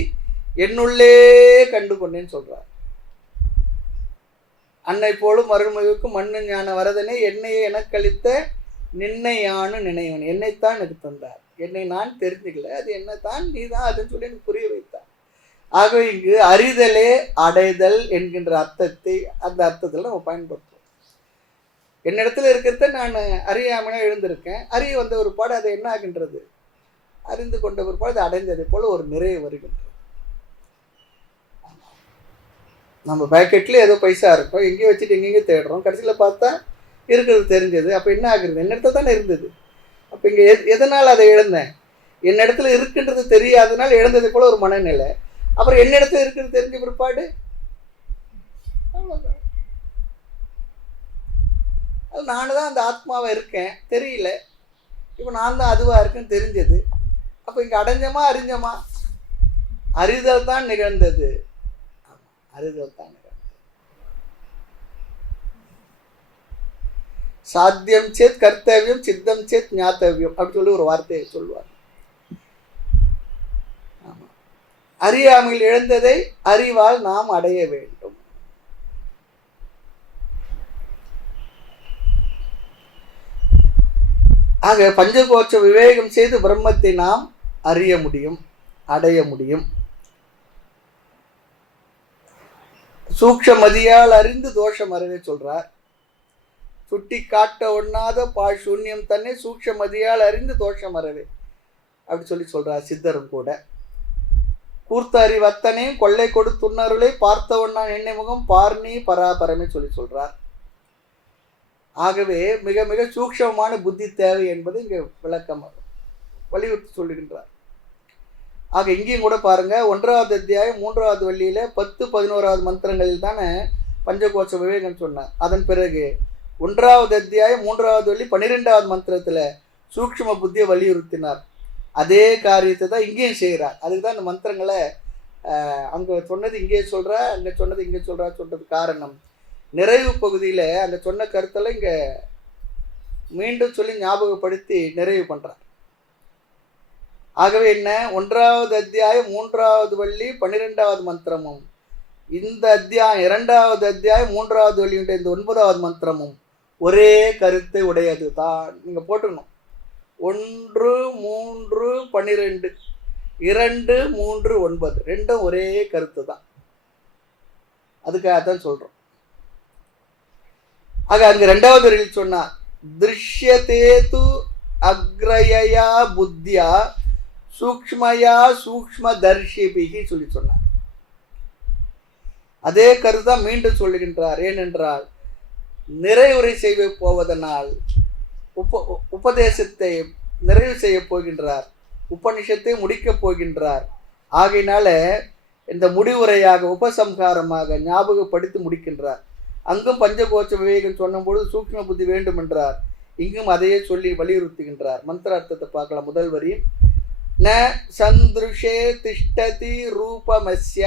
என்னுள்ளே கண்டு கொண்டேன்னு சொல்றார். அன்னை போலும் அருள்மிகுக்கும் மண்ணு ஞான வரதனை என்னையே எனக்கு அளித்த நின்னை யானு நினைவன். என்னைத்தான் எனக்கு தந்தார், என்னை நான் தெரிஞ்சுக்கல, அது என்னத்தான் நீ தான் அதுன்னு சொல்லி எனக்கு புரிய வைத்தார். ஆகவே இங்கு அறிதலே அடைதல் என்கின்ற அர்த்தத்தை அந்த அர்த்தத்தில் நம்ம பயன்படுத்துவோம். என்னிடத்துல இருக்கிறத நான் அறியாமனா எழுந்திருக்கேன், அறிய வந்த ஒரு பாடு அதை என்ன ஆகின்றது? அறிந்து கொண்ட ஒரு பாடு அடைந்ததை போல ஒரு நிறைவு வருகின்றது. நம்ம பேக்கெட்லேயே ஏதோ பைசா இருக்கும், எங்கேயும் வச்சுட்டு எங்கெங்கே தேடுறோம், கடைசியில் பார்த்தா இருக்கிறது தெரிஞ்சது. அப்போ என்ன ஆகுறது? என்னிடத்துல தானே இருந்தது. அப்போ இங்கே எதனால் அதை இழந்தேன்? என்னிடத்துல இருக்குன்றது தெரியாதனால இழந்தது போல ஒரு மனநிலை. அப்புறம் என்னிடத்துல இருக்கிறது தெரிஞ்ச பிற்பாடு அவ்வளோதான். அது நான் தான் அந்த ஆத்மாவாக இருக்கேன் தெரியல, இப்போ நான் தான் அதுவாக இருக்கேன்னு தெரிஞ்சது. அப்போ இங்கே அடைஞ்சமா அறிஞ்சமா? அறிதல் தான் நிகழ்ந்தது. அறிதல் தான் நிகழ்ந்தது. சாத்தியம் சேத் கர்த்தவியம், சித்தம் சேத் ஞாத்தவியம் அப்படி சொல்லி ஒரு வார்த்தையை சொல்லுவார். ஆமாம், அறியாமையில் இழந்ததை அறிவால் நாம் அடைய வேண்டும். ஆக பஞ்சகோட்ச விவேகம் செய்து பிரம்மத்தை நாம் அறிய முடியும், அடைய முடியும். சூக்ஷமதியால் அறிந்து தோஷம் அறிவே சொல்றார். சுட்டி காட்ட ஒண்ணாத பாழ் சூன்யம் தன்னை சூக்ஷமதியால் அறிந்து தோஷம் அறிவே அப்படி சொல்லி சொல்றார் சித்தரும் கூட. கூர்த்த அறிவத்தனையும் கொள்ளை கொடுத்துன்னருளை பார்த்த ஒன்னான் எண்ணெய் முகம் பார்னி பராபரமே சொல்லி சொல்றார். ஆகவே மிக மிக சூக்ஷமான புத்தி தேவை என்பது இங்கே விளக்கம் வலியுறுத்தி சொல்லுகின்றார். ஆக இங்கேயும் கூட பாருங்க, 1வது அத்தியாயம் 3வது வள்ளியில 10, 11வது மந்திரங்களில் தானே பஞ்சகோட்ச விவேகம் சொன்னார். அதன் பிறகு 1வது அத்தியாயம் 3வது வள்ளி 12வது மந்திரத்துல சூக்ஷ்ம புத்தியை வலியுறுத்தினார். அதே காரியத்தை தான் இங்கேயும் செய்கிறார். அதுக்கு தான் இந்த மந்திரங்களை அங்கே சொன்னது இங்கே சொல்றா, அங்கே சொன்னது இங்கே சொல்றா சொல்றது காரணம். நிறைவு பகுதியில் அந்த சொன்ன கருத்தெல்லாம் இங்கே மீண்டும் சொல்லி ஞாபகப்படுத்தி நிறைவு பண்ணுறார். ஆகவே என்ன, 1வது அத்தியாயம் 3வது வள்ளி 12வது மந்திரமும், இந்த அத்தியாயம் 2வது அத்தியாயம் 3வது வள்ளியுடைய இந்த 9வது மந்திரமும் ஒரே கருத்தை உடையது தான். நீங்கள் போட்டுக்கணும். 1, 3, 12, 2, 3, 9 ரெண்டும் ஒரே கருத்து தான். அதுக்காக தான் சொல்கிறோம். ஆக அங்கே 2வது வரியில் சொன்னார், திருஷ்யதேது அக்ரயா புத்தியா சூக்ஷ்மயா சூக்ஷ்ம தர்ஷிபிகி சொல்லி சொன்னார். அதே கருத்தான் மீண்டும் சொல்லுகின்றார். ஏனென்றால் நிறைவுரை செய்ய போவதனால் உபதேசத்தை நிறைவு செய்ய போகின்றார், உபனிஷத்தை முடிக்கப் போகின்றார். ஆகையினால இந்த முடிவுரையாக உபசம்ஹாரமாக ஞாபகப்படுத்தி முடிக்கின்றார். அங்கும் பஞ்சகோட்ச விவேகம் சொன்னபொழுது சூக்ஷ்ம புத்தி வேண்டும் என்றார். இங்கும் அதையே சொல்லி வலியுறுத்துகின்றார். மந்திரார்த்தத்தை பார்க்கலாம். முதல் வரி, ந சந்திருஷே திஷ்டதி ரூபமஸ்ய.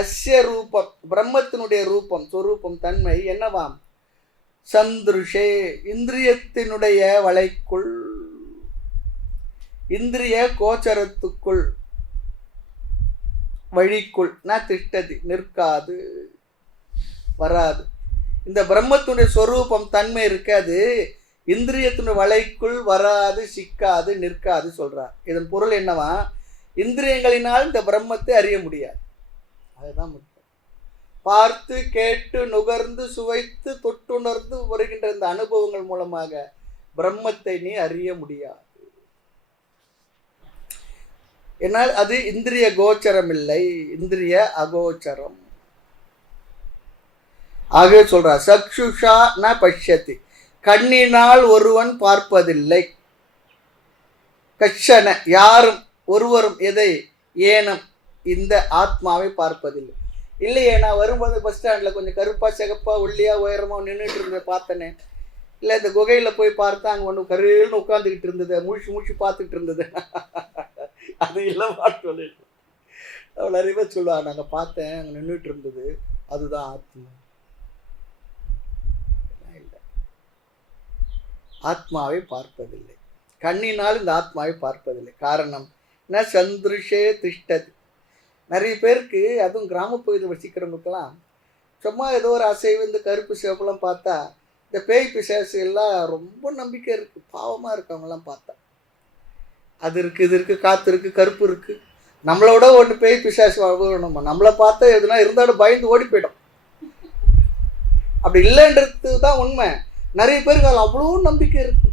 அஸ்ய ரூபம், பிரம்மத்தினுடைய ரூபம், சொரூபம், தன்மை என்னவாம்? சந்திருஷே, இந்திரியத்தினுடைய வளைக்குள், இந்திரிய கோச்சரத்துக்குள், வழிக்குள், ந திஷ்டதி நிற்காது, வராது. இந்த பிரம்மத்தினுடைய சொரூபம் தன்மை இருக்காது, இந்திரியத்தினுடைய வலைக்குள் வராது, சிக்காது, நிற்காது சொல்றார். இதன் பொருள் என்னவா? இந்திரியங்களினால் இந்த பிரம்மத்தை அறிய முடியாது. அதுதான் முக்கியம். பார்த்து கேட்டு நுகர்ந்து சுவைத்து தொட்டுணர்ந்து வருகின்ற இந்த அனுபவங்கள் மூலமாக பிரம்மத்தை நீ அறிய முடியாது. என்னால் அது இந்திரிய கோச்சரம் இல்லை, இந்திரிய அகோச்சரம். ஆகவே சொல்றார், சக்ஷுஷா ந பஷ்யதி, கண்ணினால் ஒருவன் பார்ப்பதில்லை. கஷன, யாரும் ஒருவரும் எதை, ஏனம் இந்த ஆத்மாவை பார்ப்பதில்லை. இல்லையே, நான் வரும்போது பஸ் ஸ்டாண்டில் கொஞ்சம் கருப்பா சிகப்பா ஒல்லியா உயரமா நின்றுட்டு இருந்தேன் பார்த்தனே, இல்லை இந்த குகையில் போய் பார்த்தா அங்கே ஒன்று கருன்னு உட்காந்துக்கிட்டு இருந்தது, முழிச்சு முழிச்சு பார்த்துக்கிட்டு இருந்தது. அது இல்லைமா சொல்லிட்டு அவ்வளோ நிறைய பேர் சொல்லுவா, நாங்கள் பார்த்தேன் அங்கே நின்றுட்டு இருந்தது, அதுதான் ஆத்மா. இல்லை, ஆத்மாவை பார்ப்பதில்லை, கண்ணினால் இந்த ஆத்மாவை பார்ப்பதில்லை. காரணம் ந சந்திருஷே திஷ்டதி. நிறைய பேருக்கு, அதுவும் கிராமப்பகுதியில் வசிக்கிறவங்களுக்கெல்லாம் சும்மா ஏதோ ஒரு அசைவு, இந்த கருப்பு சிவப்பெல்லாம் பார்த்தா இந்த பேய் பிசாசு எல்லாம் ரொம்ப நம்பிக்கை இருக்குது. பாவமாக இருக்கு அவங்கெல்லாம் பார்த்தா. அது இருக்குது, இது இருக்குது, காற்று இருக்குது, கருப்பு இருக்குது. நம்மளோட ஒன்று பேய் பிசாசு நம்ம நம்மளை பார்த்தா எதுனா இருந்தாலும் பயந்து ஓடி போயிடும். அப்படி இல்லைன்றது தான் உண்மை. நிறைய பேருக்கு அதில் அவ்வளோ நம்பிக்கை இருக்குது.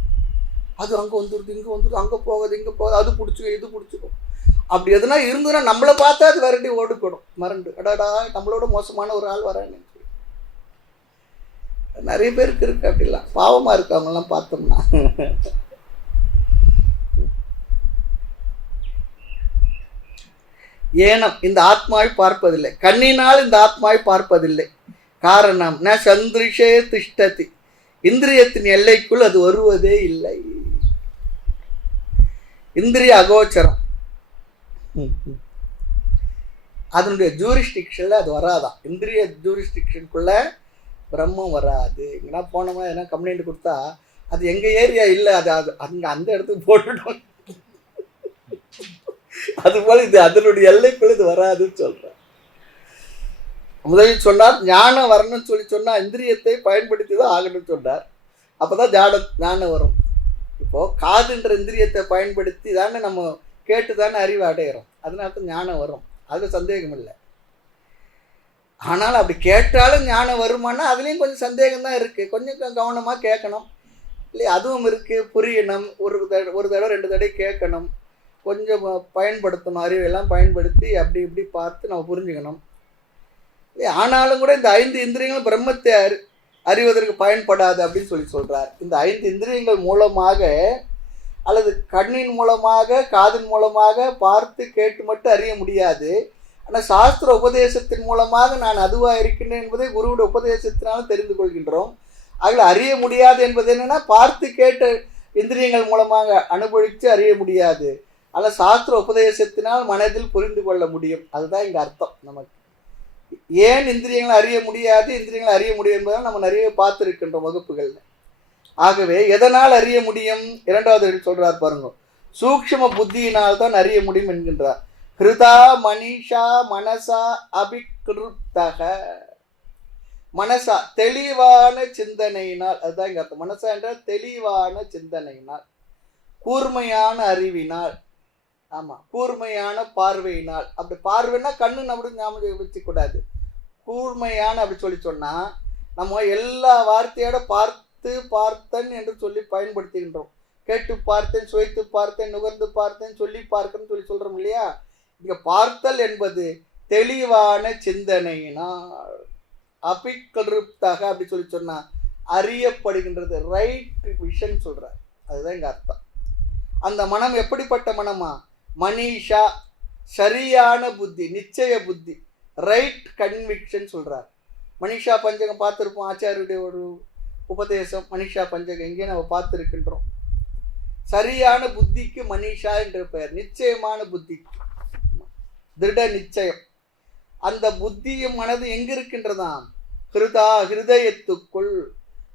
அது அங்கே வந்துடுது, இங்கே வந்துடுது, அங்கே போகாது, இங்கே போகாது, அது பிடிச்சிக்கும், இது பிடிச்சிக்கும். அப்படி எதுனா இருந்ததுன்னா நம்மளை பார்த்தா அது விரட்டி ஓடுக்கணும், மறண்டு அடாடா நம்மளோட மோசமான ஒரு ஆள் வரான்னு. நிறைய பேருக்கு இருக்கு அப்படிலாம், பாவமாக இருக்கு அவங்கெல்லாம் பார்த்தோம்னா. ஏனம், இந்த ஆத்மாவை பார்ப்பதில்லை, கண்ணினால் இந்த ஆத்மாவை பார்ப்பதில்லை. காரணம் ந சந்திரிஷே திஷ்டதி, இந்திரியத்தின் எல்லைக்குள் அது வருவதே இல்லை. இந்திரிய அகோச்சரம், அதனுடைய ஜூரிஸ்டிக்ஷன்ல அது வராதான். இந்திரிய ஜூரிஸ்டிக்ஷனுக்குள்ள பிரம்மம் வராது. எங்கன்னா போனோமா எதனா கம்ப்ளைண்ட் கொடுத்தா அது எங்க ஏரியா இல்லை, அது அது அங்க அந்த இடத்துக்கு போட்டுட்டோம். அது போல இது அதனுடைய எல்லைக்குள்ள இது வராதுன்னு சொல்றேன். முதலில் சொன்னார் ஞானம் வரணும்னு சொன்னா இந்திரியத்தை பயன்படுத்தி தான் ஆகணும்னு சொன்னார். அப்பதான் ஞானம் வரும். இப்போ காதுன்ற இந்திரியத்தை பயன்படுத்தி தானே நம்ம கேட்டு தானே அறிவு அடையிறோம், அதனால தான் ஞானம் வரும், அதுல சந்தேகம் இல்லை. ஆனால் அப்படி கேட்டாலும் ஞானம் வருமானா அதுலேயும் கொஞ்சம் சந்தேகம் தான் இருக்குது. கொஞ்சம் கவனமாக கேட்கணும் இல்லையா, அதுவும் இருக்குது. புரியணும், ஒரு தடவை 2 தடவை கேட்கணும், கொஞ்சம் பயன்படுத்தணும், அறிவையெல்லாம் பயன்படுத்தி அப்படி இப்படி பார்த்து நம்ம புரிஞ்சுக்கணும் இல்லையா. ஆனாலும் கூட இந்த 5 இந்திரியங்களும் பிரம்மத்தை அறிவதற்கு பயன்படாது அப்படின்னு சொல்கிறார். இந்த 5 இந்திரியங்கள் மூலமாக அல்லது கண்ணின் மூலமாக காதின் மூலமாக பார்த்து கேட்டு மட்டும் அறிய முடியாது. ஆனால் சாஸ்திர உபதேசத்தின் மூலமாக நான் அதுவாக இருக்கின்றேன் என்பதை குருவுடைய உபதேசத்தினாலும் தெரிந்து கொள்கின்றோம். அதில் அறிய முடியாது என்பது என்னென்னா, பார்த்து கேட்ட இந்திரியங்கள் மூலமாக அனுபவித்து அறிய முடியாது. ஆனால் சாஸ்திர உபதேசத்தினால் மனதில் புரிந்து கொள்ள முடியும். அதுதான் இங்கே அர்த்தம். நமக்கு ஏன் இந்திரியங்களை அறிய முடியாது, இந்திரியங்களை அறிய முடியும் என்பதால் நம்ம நிறைய பார்த்துருக்கின்றோம் வகுப்புகளில். ஆகவே எதனால் அறிய முடியும்? 2வது சொல்கிறார் பாருங்க, சூக்ஷ்ம புத்தியினால் தான் அறிய முடியும் என்கின்றார். ஹிருதா மனிஷா மனசா அபிகிருத்தக, மனசா தெளிவான சிந்தனையினால், அதுதான் இங்க அர்த்தம். மனசா என்றால் தெளிவான சிந்தனையினால், கூர்மையான அறிவினால், ஆமா கூர்மையான பார்வையினால். அப்படி பார்வைன்னா கண்ணு நம்மளுக்கு ஞாபகம் வச்சுக்கூடாது, கூர்மையான அப்படி சொன்னா நம்ம எல்லா வார்த்தையோட பார்த்தன் என்று சொல்லி பயன்படுத்துகின்றோம். கேட்டு பார்த்தேன், சுவைத்து பார்த்தேன், நுகர்ந்து பார்த்தேன், சொல்லி பார்க்கன்னு சொல்றோம் இல்லையா. இங்க பார்த்தல் என்பது தெளிவான சிந்தனையினால், அபிகிருப்தாக அப்படி சொன்னா அறியப்படுகின்றது, ரைட் விஷன் சொல்றார். அதுதான் இங்க அர்த்தம். அந்த மனம் எப்படிப்பட்ட மனமா? மனிஷா, சரியான புத்தி, நிச்சய புத்தி, ரைட் கன்விக்ஷன் சொல்றார். மனிஷா பஞ்சகம் பார்த்துருப்போம், ஆச்சாரியுடைய ஒரு உபதேசம் மனிஷா பஞ்சகம் எங்கே நம்ம பார்த்துருக்கின்றோம். சரியான புத்திக்கு மனிஷா என்ற பெயர், நிச்சயமான புத்திக்கு, திருட நிச்சயம். அந்த புத்தியும் மனது எங்க இருக்கின்றதாம்? ஹிருதா, ஹிருதயத்துக்குள்.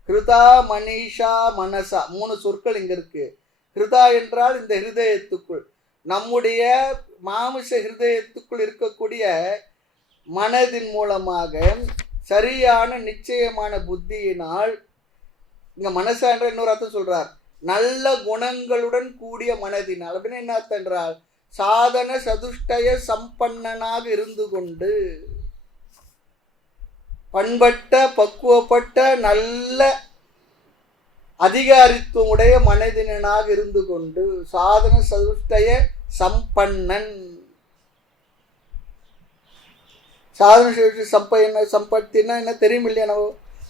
ஹிருதா மனிஷா மனசா, 3 சொற்கள் இங்க இருக்கு. ஹிருதா என்றால் இந்த ஹிருதயத்துக்குள், நம்முடைய மாமிச ஹிருதயத்துக்குள் இருக்கக்கூடிய மனதின் மூலமாக சரியான நிச்சயமான புத்தியினால். இங்க மனசா என்ற இன்னொரு அர்த்தம் சொல்றார், நல்ல குணங்களுடன் கூடிய மனதினால். அப்படின்னு என்ன அர்த்தம் என்றால், சாதன சதுஷ்டய சம்பன்னனாக இருந்து கொண்டு, பண்பட்ட பக்குவப்பட்ட நல்ல அதிகாரித்துவம் உடைய மனதினாக இருந்து கொண்டு, சாதன சதுஷ்டய சம்பன்னன். சாதன சம்பத்தின்னா என்ன தெரியும் இல்லையா? நம்ம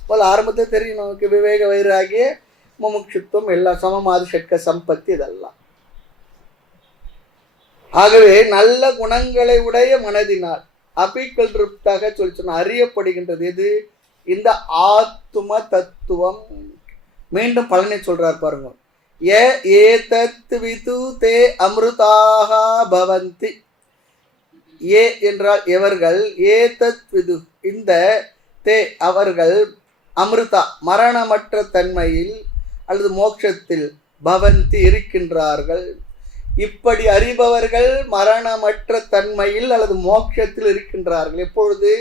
போல ஆரம்பத்தை தெரியும் நமக்கு. விவேக வைராகிய முமுட்சுத்துவம் எல்லாம் சமமாதி ஷட்க சம்பத்தி, இதெல்லாம். ஆகவே நல்ல குணங்களை உடைய மனதினால் அபிக்கல் திருப்தாக சொன்ன அறியப்படுகின்றது எது? இந்த ஆத்தும தத்துவம். மீண்டும் பலனை சொல்றார் பாருங்க, ஏ தத் விது தே அமிர்தாக பவந்தி. ஏ என்றால் எவர்கள், ஏ தத் விது இந்த, தே அவர்கள், அமிர்தா மரணமற்ற தன்மையில் அல்லது மோட்சத்தில், பவந்தி இருக்கின்றார்கள். இப்படி அறிபவர்கள் மரணமற்ற தன்மையில் அல்லது மோட்சத்தில் இருக்கின்றார்கள். எப்பொழுது?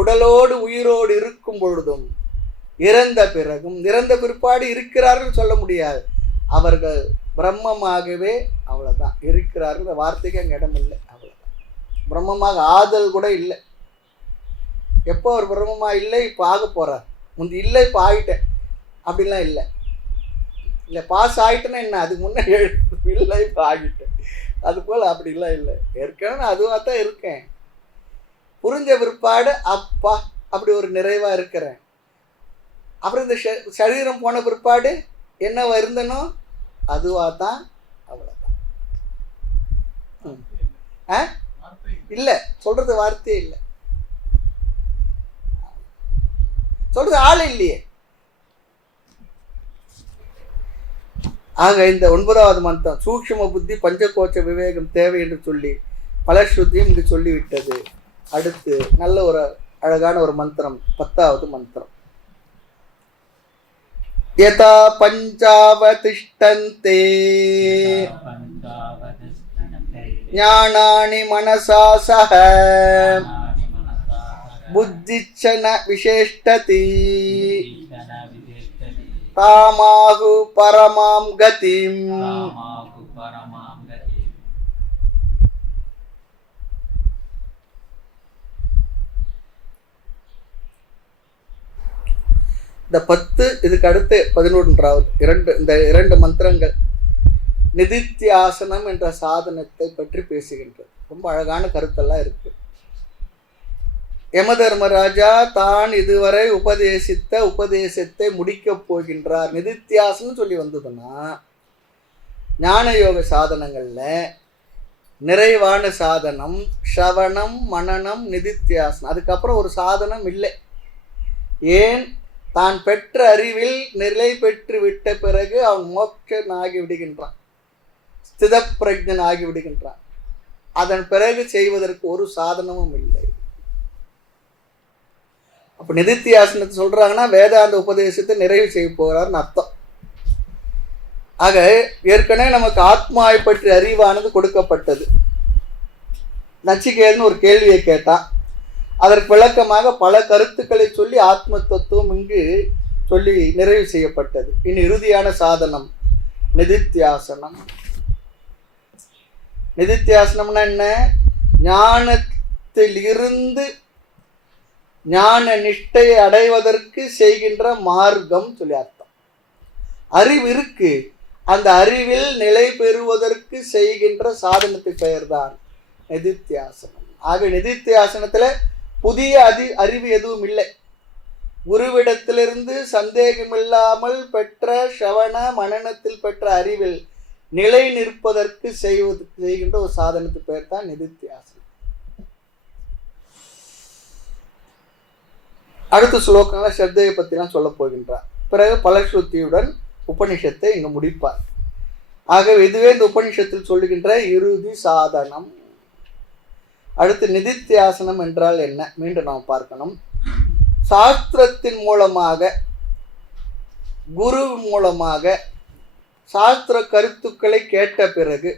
உடலோடு உயிரோடு இருக்கும் பொழுதும், இறந்த பிறகும். இறந்த பிற்பாடு இருக்கிறார்கள் சொல்ல முடியாது, அவர்கள் பிரம்மமாகவே அவ்வளவுதான் இருக்கிறார்கள். இந்த வார்த்தைக்கு அங்கே இடம் இல்லை, அவ்வளவுதான். பிரம்மமாக ஆதல் கூட இல்லை. எப்போ அவர் பிரம்மமா இல்லை, இப்போ ஆக போறார். முந்தி இல்லை, இப்போ ஆகிட்டேன் அப்படிலாம் இல்லை. இல்லை பாஸ் ஆகிட்டேன்னா என்ன, அதுக்கு முன்னே இல்லை இப்போ ஆகிட்டேன். அது போல் அப்படிலாம் இல்லை. ஏற்கனவே அதுவாக தான் இருக்கேன். புரிஞ்ச பிற்பாடு அப்பா அப்படி ஒரு நிறைவாக இருக்கிறேன். அப்புறம் இந்த சரீரம் போன பிற்பாடு என்ன வருந்தனோ அதுவாக தான். அவ்வளோதான். இல்லை, சொல்றது வார்த்தையே இல்லை, சொல்றது ஆள் இல்லையே. ஆக இந்த 9வது மந்திரம் சூக்ஷ்ம புத்தி பஞ்சகோச்ச விவேகம் தேவை என்று சொல்லி பலஸ்ருதியும் இங்கு சொல்லிவிட்டது. அடுத்து நல்ல ஒரு அழகான ஒரு மந்திரம், 10வது மந்திரம். யதா பஞ்சாவதிஷ்டந்தே ஞானானி மனசா சஹ புத்திச்சன விசேஷ்டதி தாமாகு பரமாம் கதிம். இந்த 10 இதுக்கு அடுத்து 11வது இந்த 2 மந்திரங்கள் நிதித்தியாசனம் என்ற சாதனத்தை பற்றி பேசுகின்றது. ரொம்ப அழகான கருத்தெல்லாம் இருக்கு. யம தர்மராஜா தான் இதுவரை உபதேசித்த உபதேசத்தை முடிக்கப் போகின்றார். நிதித்தியாசனம் சொல்லி வந்ததுன்னா ஞான யோக சாதனங்கள்ல நிறைவான சாதனம் ஸ்ரவணம், மனனம், நிதித்தியாசனம். அதுக்கப்புறம் ஒரு சாதனம் இல்லை. ஏன்? தான் பெற்ற அறிவில் நிலை பெற்று விட்ட பிறகு அவன் மோட்சன் ஆகி விடுகின்றான், ஸ்தித பிரஜன் ஆகி விடுகின்றான். அதன் பிறகு செய்வதற்கு ஒரு சாதனமும் இல்லை. அப்ப நிதித்தியாசனத்தை சொல்றாங்கன்னா வேதாந்த உபதேசத்தை நிறைவு செய்ய போகிறார்னு அர்த்தம். ஆக ஏற்கனவே நமக்கு ஆத்மாவை பற்றி அறிவானது கொடுக்கப்பட்டது. நச்சிகேதன் ஒரு கேள்வியை கேட்டான். அதற்கு விளக்கமாக பல கருத்துக்களை சொல்லி ஆத்ம தத்துவம் இங்கு சொல்லி நிறைவு செய்யப்பட்டது. இனி இறுதியான சாதனம் நிதித்தியாசனம். நிதித்தியாசனம்னா என்ன? ஞானத்தில் இருந்து ஞான நிஷ்டையை அடைவதற்கு செய்கின்ற மார்க்கம் சொல்லி அர்த்தம். அறிவு இருக்கு, அந்த அறிவில் நிலை பெறுவதற்கு செய்கின்ற சாதனத்துக்கு பெயர்தான் நிதித்தியாசனம். ஆக நிதித்தியாசனத்துல புதிய அறிவு எதுவும் இல்லை. குருவிடத்திலிருந்து சந்தேகமில்லாமல் பெற்ற ஸ்ரவண மனனத்தில் பெற்ற அறிவில் நிலை நிற்பதற்கு செய்கின்ற ஒரு சாதனத்துக்கு பெயர் தான் நிதித்தியாசனம். அடுத்த ஸ்லோகங்கள ஸ்ரத்தையை பற்றிலாம் சொல்ல போகின்றார். பிறகு பலஸ்ருதியுடன் உபனிஷத்தை இங்கு முடிப்பார். ஆகவே இதுவே இந்த உபனிஷத்தில் சொல்லுகின்ற இறுதி சாதனம். அடுத்து நிதித்தியாசனம் என்றால் என்ன மீண்டும் நாம் பார்க்கணும். சாஸ்திரத்தின் மூலமாக, குரு மூலமாக சாஸ்திர கருத்துக்களை கேட்ட பிறகு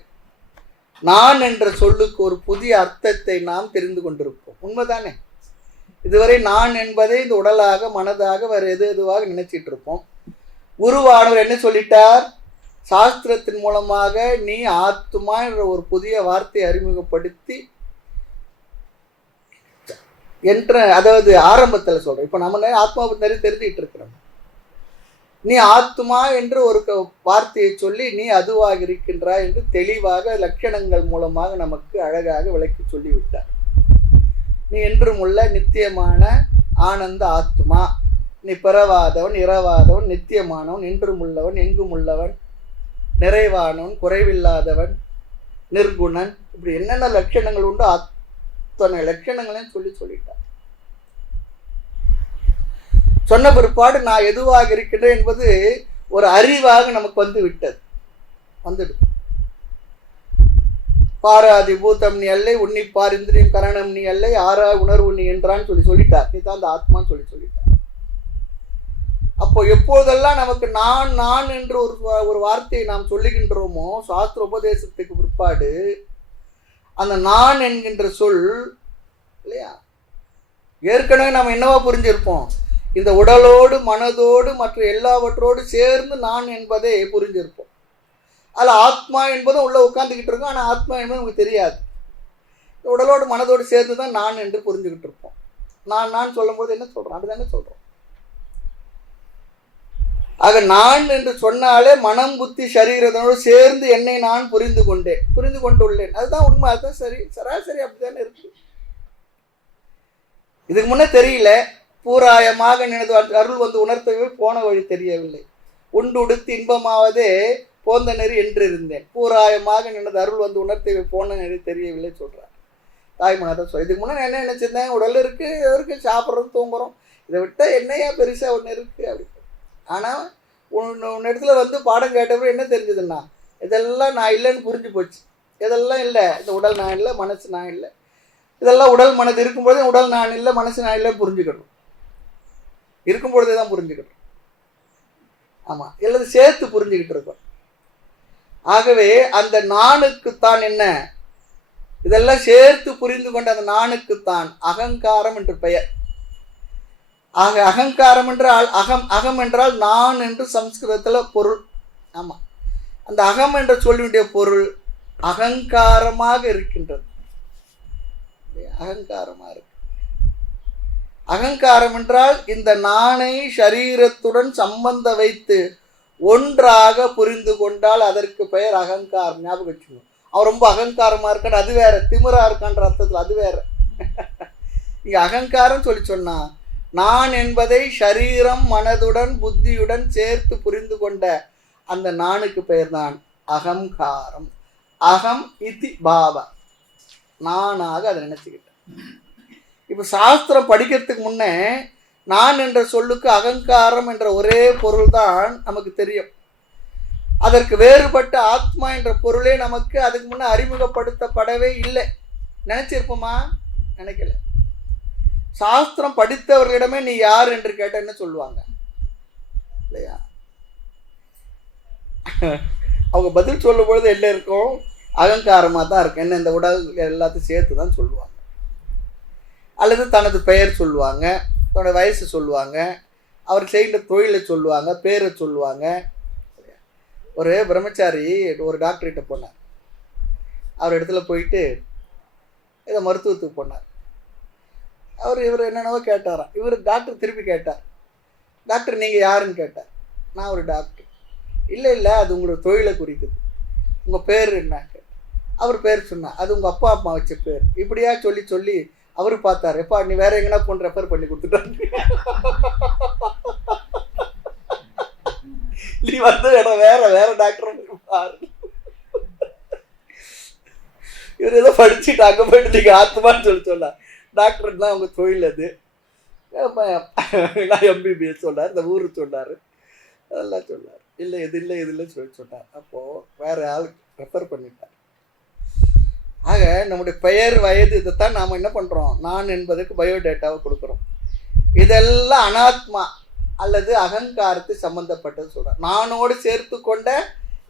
நான் என்ற சொல்லுக்கு ஒரு புதிய அர்த்தத்தை நாம் தெரிந்து கொண்டிருப்போம். உண்மைதானே? இதுவரை நான் என்பதை இந்த உடலாக மனதாக வேறு எதுவாக நினைச்சிட்டு இருப்போம். குருவானவர் என்ன சொல்லிட்டார்? சாஸ்திரத்தின் மூலமாக நீ ஆத்மா என்ற ஒரு புதிய வார்த்தையை அறிமுகப்படுத்தி என்ற, அதாவது ஆரம்பத்தில் சொல்றேன். இப்போ நம்ம ஆத்மாவை நிறைய தெரிஞ்சுக்கிட்டு இருக்கிறோம். நீ ஆத்மா என்று ஒரு வார்த்தையை சொல்லி நீ அதுவாக இருக்கின்றாய் என்று தெளிவாக லட்சணங்கள் மூலமாக நமக்கு அழகாக விளக்கி சொல்லிவிட்டார். நீ என்றும் உள்ள நித்தியமான ஆனந்த ஆத்மா, நீ பிறவாதவன், இரவாதவன், நித்தியமானவன், என்றும் உள்ளவன், எங்கும் உள்ளவன், நிறைவானவன், குறைவில்லாதவன், நிர்குணன், இப்படி என்னென்ன லட்சணங்கள் உண்டோ அத்தனை லட்சணங்களையும் சொல்லிட்டார். சொன்ன பிற்பாடு நான் எதுவாக இருக்கின்றேன் என்பது ஒரு அறிவாக நமக்கு வந்துடுது. பாராதி பூதம் நீ அல்லை, உன்னிப்பார் இந்திரியம் கரணம் நீ அல்லை, ஆறா உணர்வு நீ என்றான்னு சொல்லிட்டார். நீ தான் அந்த ஆத்மான்னு சொல்லிட்டார். அப்போ எப்போதெல்லாம் நமக்கு நான் என்று ஒரு வார்த்தையை நாம் சொல்லுகின்றோமோ சாஸ்திர உபதேசத்துக்கு பிற்பாடு அந்த நான் என்கின்ற சொல் இல்லையா, ஏற்கனவே நாம் என்னவா புரிஞ்சிருப்போம்? இந்த உடலோடு மனதோடு மற்ற எல்லாவற்றோடு சேர்ந்து நான் என்பதை புரிஞ்சிருப்போம். அதில் ஆத்மா என்பதும் உள்ள உட்காந்துக்கிட்டு இருக்கோம். ஆனால் ஆத்மா என்பது நமக்கு தெரியாது. உடலோடு மனதோடு சேர்ந்து தான் நான் என்று புரிஞ்சுக்கிட்டு இருப்போம். நான் சொல்லும் போது என்ன சொல்கிறோம்? அப்படிதானே சொல்கிறோம். ஆக நான் என்று சொன்னாலே மனம் புத்தி சரீரத்தோடு சேர்ந்து என்னை நான் புரிந்து கொண்டுள்ளேன். அதுதான் உண்மை, அதுதான் சரி, சராசரி அப்படித்தானே இருக்கு. இதுக்கு முன்னே தெரியல, பூராயமாக நினைத்து அருள் வந்து உணர்த்தவே போன வழி தெரியவில்லை. உண்டு உடுத்து இன்பமாவதே போந்த நெறி என்று இருந்தேன், பூராயமாக நினைத்து அருள் வந்து உணர்த்தவே போன நெறி தெரியவில்லை சொல்றார் தாய்மனார். சொல்ல இதுக்கு முன்னே என்ன நினைச்சிருந்தேன், உடல் இருக்கு, சாப்பிட்றோம், தூங்குறோம், இதை விட்டா என்னையா பெருசா ஒன்று இருக்கு அப்படி. ஆனால் உன் இடத்துல வந்து பாடம் கேட்டப்போ என்ன தெரிஞ்சதுன்னா, இதெல்லாம் நான் இல்லைன்னு புரிஞ்சு போச்சு. இதெல்லாம் இல்லை, இந்த உடல் நான் இல்லை, மனசு நான் இல்லை, இதெல்லாம் உடல் மனது இருக்கும்போது உடல் நான் இல்லை, மனசு நான் இல்லைன்னு புரிஞ்சுக்கணும். இருக்கும்பொழுதே தான் புரிஞ்சுக்கணும். ஆமாம், எல்லாத்தையும் சேர்த்து புரிஞ்சுக்கிட்டு இருக்கோம். ஆகவே அந்த நானுக்குத்தான் என்ன, இதெல்லாம் சேர்த்து புரிந்து கொண்ட அந்த நானுக்குத்தான் அகங்காரம் என்று பெயர். ஆக அகங்காரம் என்றால் அகம் என்றால் நான் என்று சம்ஸ்கிருதத்தில் பொருள். ஆமாம், அந்த அகம் என்ற சொல்லினுடைய பொருள் அகங்காரமாக இருக்கின்றது. அகங்காரமாக இருக்கு. அகங்காரம் என்றால் இந்த நானை சரீரத்துடன் சம்பந்த வைத்து ஒன்றாக புரிந்து கொண்டால் அதற்கு பெயர் அகங்காரம். ஞாபகம் வச்சுக்கணும். அவன் ரொம்ப அகங்காரமா இருக்கான், அது வேற. திமிரா இருக்கான்ற அர்த்தத்தில் அது வேற. இங்க அகங்காரம் சொல்லி சொன்னா, நான் என்பதை சரீரம் மனதுடன் புத்தியுடன் சேர்த்து புரிந்து கொண்ட அந்த நானுக்கு பெயர் தான் அகங்காரம். அகம் இதி பாவ, நானாக அதை நினைச்சுக்கிட்டேன். இப்போ சாஸ்திரம் படிக்கிறதுக்கு முன்னே நான் என்ற சொல்லுக்கு அகங்காரம் என்ற ஒரே பொருள் தான் நமக்கு தெரியும். அதற்கு வேறுபட்ட ஆத்மா என்ற பொருளே நமக்கு அதுக்கு முன்னே அறிமுகப்படுத்தப்படவே இல்லை. நினைச்சிருப்போமா? நினைக்கல. சாஸ்திரம் படித்தவர்களிடமே நீ யார் என்று கேட்ட என்ன சொல்லுவாங்க இல்லையா? அவங்க பதில் சொல்லும் பொழுது என்ன இருக்கும்? அகங்காரமாக தான் இருக்கும். என்ன, இந்த உடல் எல்லாத்தையும் சேர்த்து தான் சொல்லுவாங்க. அல்லது தனது பெயர் சொல்லுவாங்க, தன்னோட வயசு சொல்லுவாங்க, அவர் செய்கிற தொழிலை சொல்லுவாங்க, பேரை சொல்லுவாங்க. ஒரு பிரம்மச்சாரி ஒரு டாக்டர்கிட்ட போனார். அவர் இடத்துல போயிட்டு இதை மருத்துவத்துக்கு போனார். இவர் என்னென்னவோ கேட்டாராம். இவர் டாக்டர் திருப்பி கேட்டார், டாக்டர் நீங்கள் யாருன்னு கேட்டார். நான் ஒரு டாக்டர். இல்லை அது உங்களோட தொழிலை குறிக்குது. உங்கள் பேர் என்ன கேட்டார். அவர் பேர் சொன்னார். அது உங்கள் அப்பா அம்மா வச்ச பேர். இப்படியா சொல்லி அவரு பார்த்தாரு. எப்பா நீ வேற எங்கன்னா போன் ரெஃபர் பண்ணி கொடுத்துட்டாரு. நீ வந்து வேற டாக்டர் பாரு. இவர் ஏதோ படிச்சுட்டு அங்கே போயிட்டு நீங்கள் ஆத்மான்னு சொன்னா, டாக்டர் தான் அவங்க தொழில். அது நான் எம்பிபிஎஸ் சொன்னார், இந்த ஊரு சொன்னார், அதெல்லாம் சொன்னார். இல்லை இது இல்லை சொல்லி சொன்னார். அப்போது வேற ஆள் ரெஃபர் பண்ணிட்டார். ஆக நம்முடைய பெயர், வயது, இதைத்தான் நாம் என்ன பண்ணுறோம், நான் என்பதற்கு பயோடேட்டாவை கொடுக்குறோம். இதெல்லாம் அனாத்மா அல்லது அகங்காரத்தை சம்மந்தப்பட்டது சொல்கிறேன். நானோடு சேர்த்து கொண்ட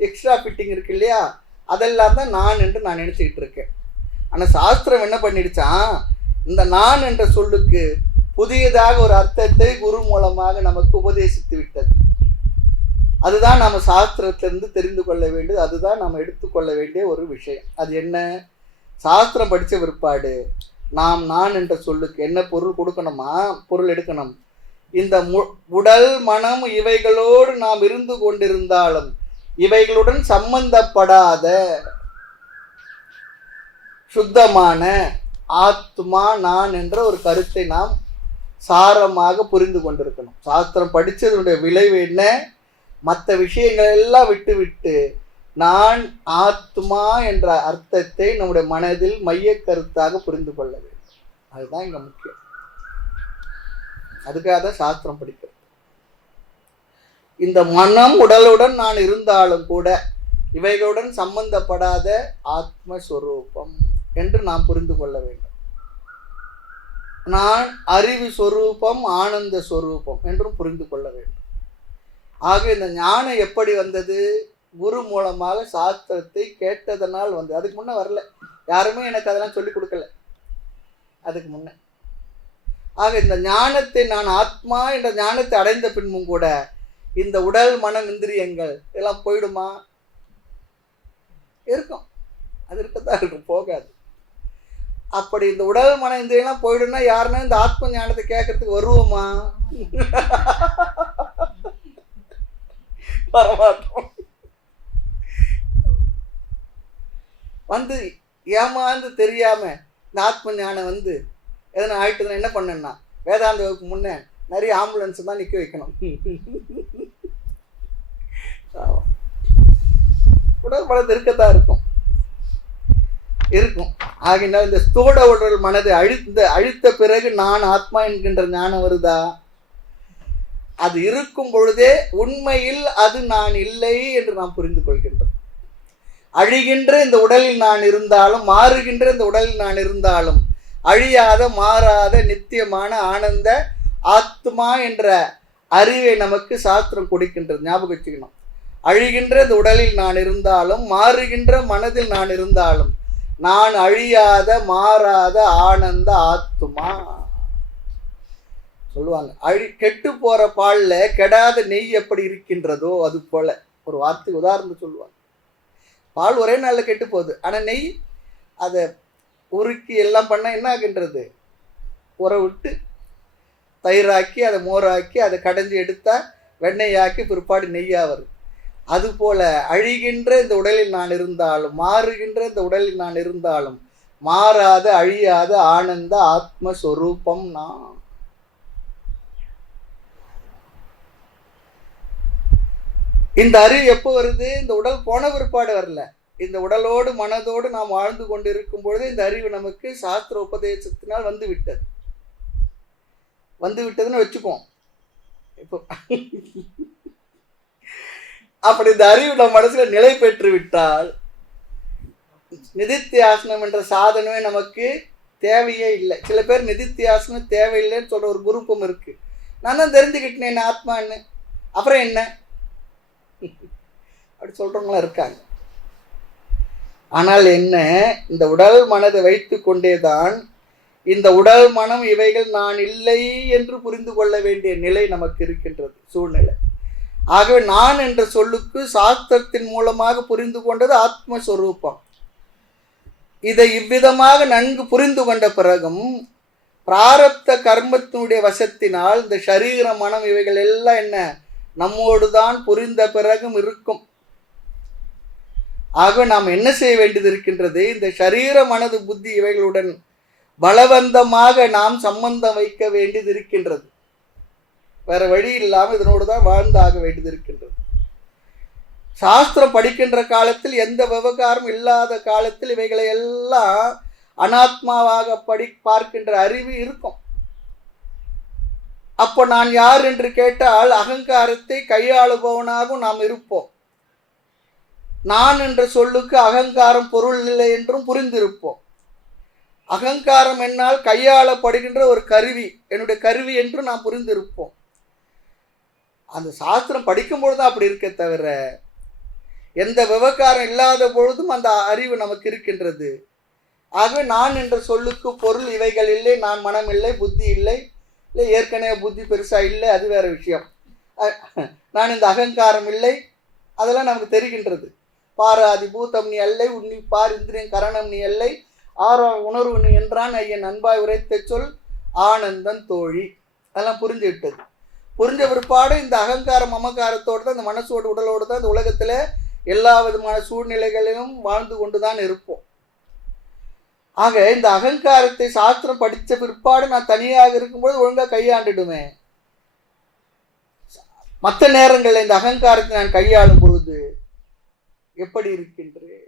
எக்ஸ்ட்ரா ஃபிட்டிங் இருக்கு இல்லையா, அதெல்லாம் தான் நான் என்று நான் நினச்சிக்கிட்டு இருக்கேன். ஆனால் சாஸ்திரம் என்ன பண்ணிடுச்சான், இந்த நான் என்ற சொல்லுக்கு புதியதாக ஒரு அர்த்தத்தை குரு மூலமாக நமக்கு உபதேசித்து விட்டது. அதுதான் நாம் சாஸ்திரத்திலிருந்து தெரிந்து கொள்ள வேண்டியது, அதுதான் நாம் எடுத்துக்கொள்ள வேண்டிய ஒரு விஷயம். அது என்ன? சாஸ்திரம் படித்த பிற்பாடு நான் என்ற சொல்லுக்கு என்ன பொருள் கொடுக்கணுமா, பொருள் எடுக்கணும். இந்த உடல் மனம் இவைகளோடு நாம் இருந்து கொண்டிருந்தாலும் இவைகளுடன் சம்பந்தப்படாத சுத்தமான ஆத்மா நான் என்ற ஒரு கருத்தை நாம் சாரமாக புரிந்து கொண்டிருக்கணும். சாஸ்திரம் படித்ததனுடைய விளைவு என்ன? மற்ற விஷயங்கள் எல்லாம் விட்டு நான் ஆத்மா என்ற அர்த்தத்தை நம்முடைய மனதில் மைய கருத்தாக புரிந்து கொள்ள வேண்டும். அதுதான் இங்க முக்கியம். அதுக்காக தான் சாஸ்திரம் படிக்கிறது. இந்த மனம் உடலுடன் நான் இருந்தாலும் கூட இவைகளுடன் சம்பந்தப்படாத ஆத்மஸ்வரூபம் என்று நாம் புரிந்து கொள்ள வேண்டும். நான் அறிவு சொரூபம், ஆனந்த சொரூபம் என்றும் புரிந்து கொள்ள வேண்டும். ஆக இந்த ஞானம் எப்படி வந்தது? குரு மூலமாக சாஸ்திரத்தை கேட்டதனால் வந்து. அதுக்கு முன்னே வரல, யாருமே எனக்கு அதெல்லாம் சொல்லி கொடுக்கல அதுக்கு முன்ன. ஆக இந்த ஞானத்தை, நான் ஆத்மா என்ற ஞானத்தை அடைந்த பின்பும் கூட இந்த உடல் மனம் இந்திரியங்கள் இதெல்லாம் போயிடுமா? இருக்கும், அது இருக்கத்தான் இருக்கும், போகாது. அப்படி இந்த உடல் மன இந்திரியெல்லாம் போயிடும்னா யாருன்னா இந்த ஆத்ம ஞானத்தை கேட்கறதுக்கு வருவோமா? வரமாட்டோம். வந்து ஏமாந்து தெரியாம இந்த ஆத்ம ஞானம் வந்து எதனா ஆயிட்டுதுன்னா என்ன பண்ணேன்னா, வேதாந்த வகுப்பு முன்னே நிறைய ஆம்புலன்ஸ் தான் நிற்க வைக்கணும். உடல் பலத்து இருக்கத்தான் இருக்கும். ஆகினால் இந்த ஸ்தூல உடல் மனதை அழித்த பிறகு நான் ஆத்மா என்கின்ற ஞானம் வருதா? அது இருக்கும் பொழுதே உண்மையில் அது நான் இல்லை என்று நாம் புரிந்து கொள்கின்றோம். அழிகின்ற இந்த உடலில் நான் இருந்தாலும், மாறுகின்ற இந்த உடலில் நான் இருந்தாலும், அழியாத மாறாத நித்தியமான ஆனந்த ஆத்மா என்ற அறிவை நமக்கு சாஸ்திரம் கொடுக்கின்றது. ஞாபகம் வச்சுக்கணும். அழிகின்ற இந்த உடலில் நான் இருந்தாலும், மாறுகின்ற மனதில் நான் இருந்தாலும், நான் அழியாத மாறாத ஆனந்த ஆத்மா சொல்லுவாங்க. கெட்டு போற பால்ல கெடாத நெய் எப்படி இருக்கின்றதோ அது போல ஒரு வார்த்தை உதாரணம் சொல்லுவாங்க. பால் ஒரே நாள்ல கெட்டு போகுது, ஆனா நெய் அதை உருக்கி எல்லாம் பண்ண என்ன ஆகின்றது? உர விட்டு தயிராக்கி அதை மோராக்கி அதை கடைஞ்சி எடுத்தா வெண்ணெயாக்கி பிற்பாடு நெய்யா வருது. அதுபோல அழிகின்ற இந்த உடலில் நான் இருந்தாலும், மாறுகின்ற இந்த உடலில் நான் இருந்தாலும், மாறாத அழியாத ஆனந்த ஆத்மஸ்வரூபம் நான். இந்த அறிவு எப்போ வருது? இந்த உடல் போன பிற்பாடு வரல. இந்த உடலோடு மனதோடு நாம் வாழ்ந்து கொண்டு இருக்கும் பொழுது இந்த அறிவு நமக்கு சாஸ்திர உபதேசத்தினால் வந்து விட்டதுன்னு வச்சுப்போம். இப்போ அப்படி இந்த அறிவு நம்ம மனசுல நிலை பெற்று விட்டால் நிதித்தியாசனம் என்ற சாதனமே நமக்கு தேவையே இல்லை. சில பேர் நிதித்தியாசனம் தேவையில்லைன்னு சொல்ற ஒரு குரூப்பும் இருக்கு. நான் தான் தெரிஞ்சுக்கிட்டேன் என்ன ஆத்மான்னு, அப்புறம் என்ன அப்படி சொல்றவங்களாம் இருக்காங்க. ஆனால் என்ன, இந்த உடல் மனதை வைத்து கொண்டேதான் இந்த உடல் மனம் இவைகள் நான் இல்லை என்று புரிந்து கொள்ள வேண்டிய நிலை நமக்கு இருக்கின்றது, சூழ்நிலை. ஆகவே நான் என்ற சொல்லுக்கு சாஸ்திரத்தின் மூலமாக புரிந்து கொண்டது ஆத்மஸ்வரூபம். இதை இவ்விதமாக நன்கு புரிந்து கொண்ட பிறகும் பிராரப்த கர்மத்தினுடைய வசத்தினால் இந்த சரீர மனம் இவைகள் எல்லாம் என்ன நம்மோடு தான் புரிந்த பிறகும் இருக்கும். ஆகவே நாம் என்ன செய்ய வேண்டியது இருக்கின்றது? இந்த சரீர மனது புத்தி இவைகளுடன் பலவந்தமாக நாம் சம்பந்தம் வைக்க வேண்டியது இருக்கின்றது. வேற வழி இல்லாமல் இதனோடு தான் வாழ்ந்தாக வேண்டியது இருக்கின்றது. சாஸ்திரம் படிக்கின்ற காலத்தில் எந்த விவகாரம் இல்லாத காலத்தில் இவைகளை எல்லாம் அனாத்மாவாக பார்க்கின்ற அறிவு இருக்கும். அப்போ நான் யார் என்று கேட்டால் அகங்காரத்தை கையாளுபவனாகவும் நாம் இருப்போம். நான் என்ற சொல்லுக்கு அகங்காரம் பொருள் இல்லை என்றும் புரிந்திருப்போம். அகங்காரம் என்னால் கையாளப்படுகின்ற ஒரு கருவி, என்னுடைய கருவி என்று நாம் புரிந்திருப்போம். அந்த சாஸ்திரம் படிக்கும்பொழுது அப்படி இருக்க தவிர எந்த விவகாரம் இல்லாத பொழுதும் அந்த அறிவு நமக்கு இருக்கின்றது. ஆகவே நான் என்ற சொல்லுக்கு பொருள் இவைகள் இல்லை, நான் மனம் இல்லை, புத்தி இல்லை, இல்லை ஏற்கனவே புத்தி பெருசா இல்லை, அது வேற விஷயம். நான் இந்த அகங்காரம் இல்லை, அதெல்லாம் நமக்கு தெரிகின்றது. பாராதி பூதம் நீ அல்லை, உன்னி பார் இந்திரியம் கரணம் நீ அல்லை, ஆரோ உணர்வு நீ என்றான் ஐயன் அன்பாய் உரைத்த சொல் ஆனந்தன் தோழி. அதெல்லாம் புரிஞ்சு விட்டது. புரிஞ்ச பிற்பாடு இந்த அகங்காரம் மமகாரத்தோடு தான், இந்த மனசோடு உடலோடு தான் இந்த உலகத்தில் எல்லா விதமான சூழ்நிலைகளிலும் வாழ்ந்து கொண்டு தான் இருப்போம். ஆக இந்த அகங்காரத்தை சாஸ்திரம் படித்த பிற்பாடு நான் தனியாக இருக்கும்போது ஒழுங்காக கையாண்டுடுவேன். மற்ற நேரங்களில் இந்த அகங்காரத்தை நான் கையாளும் பொழுது எப்படி இருக்கின்றேன்?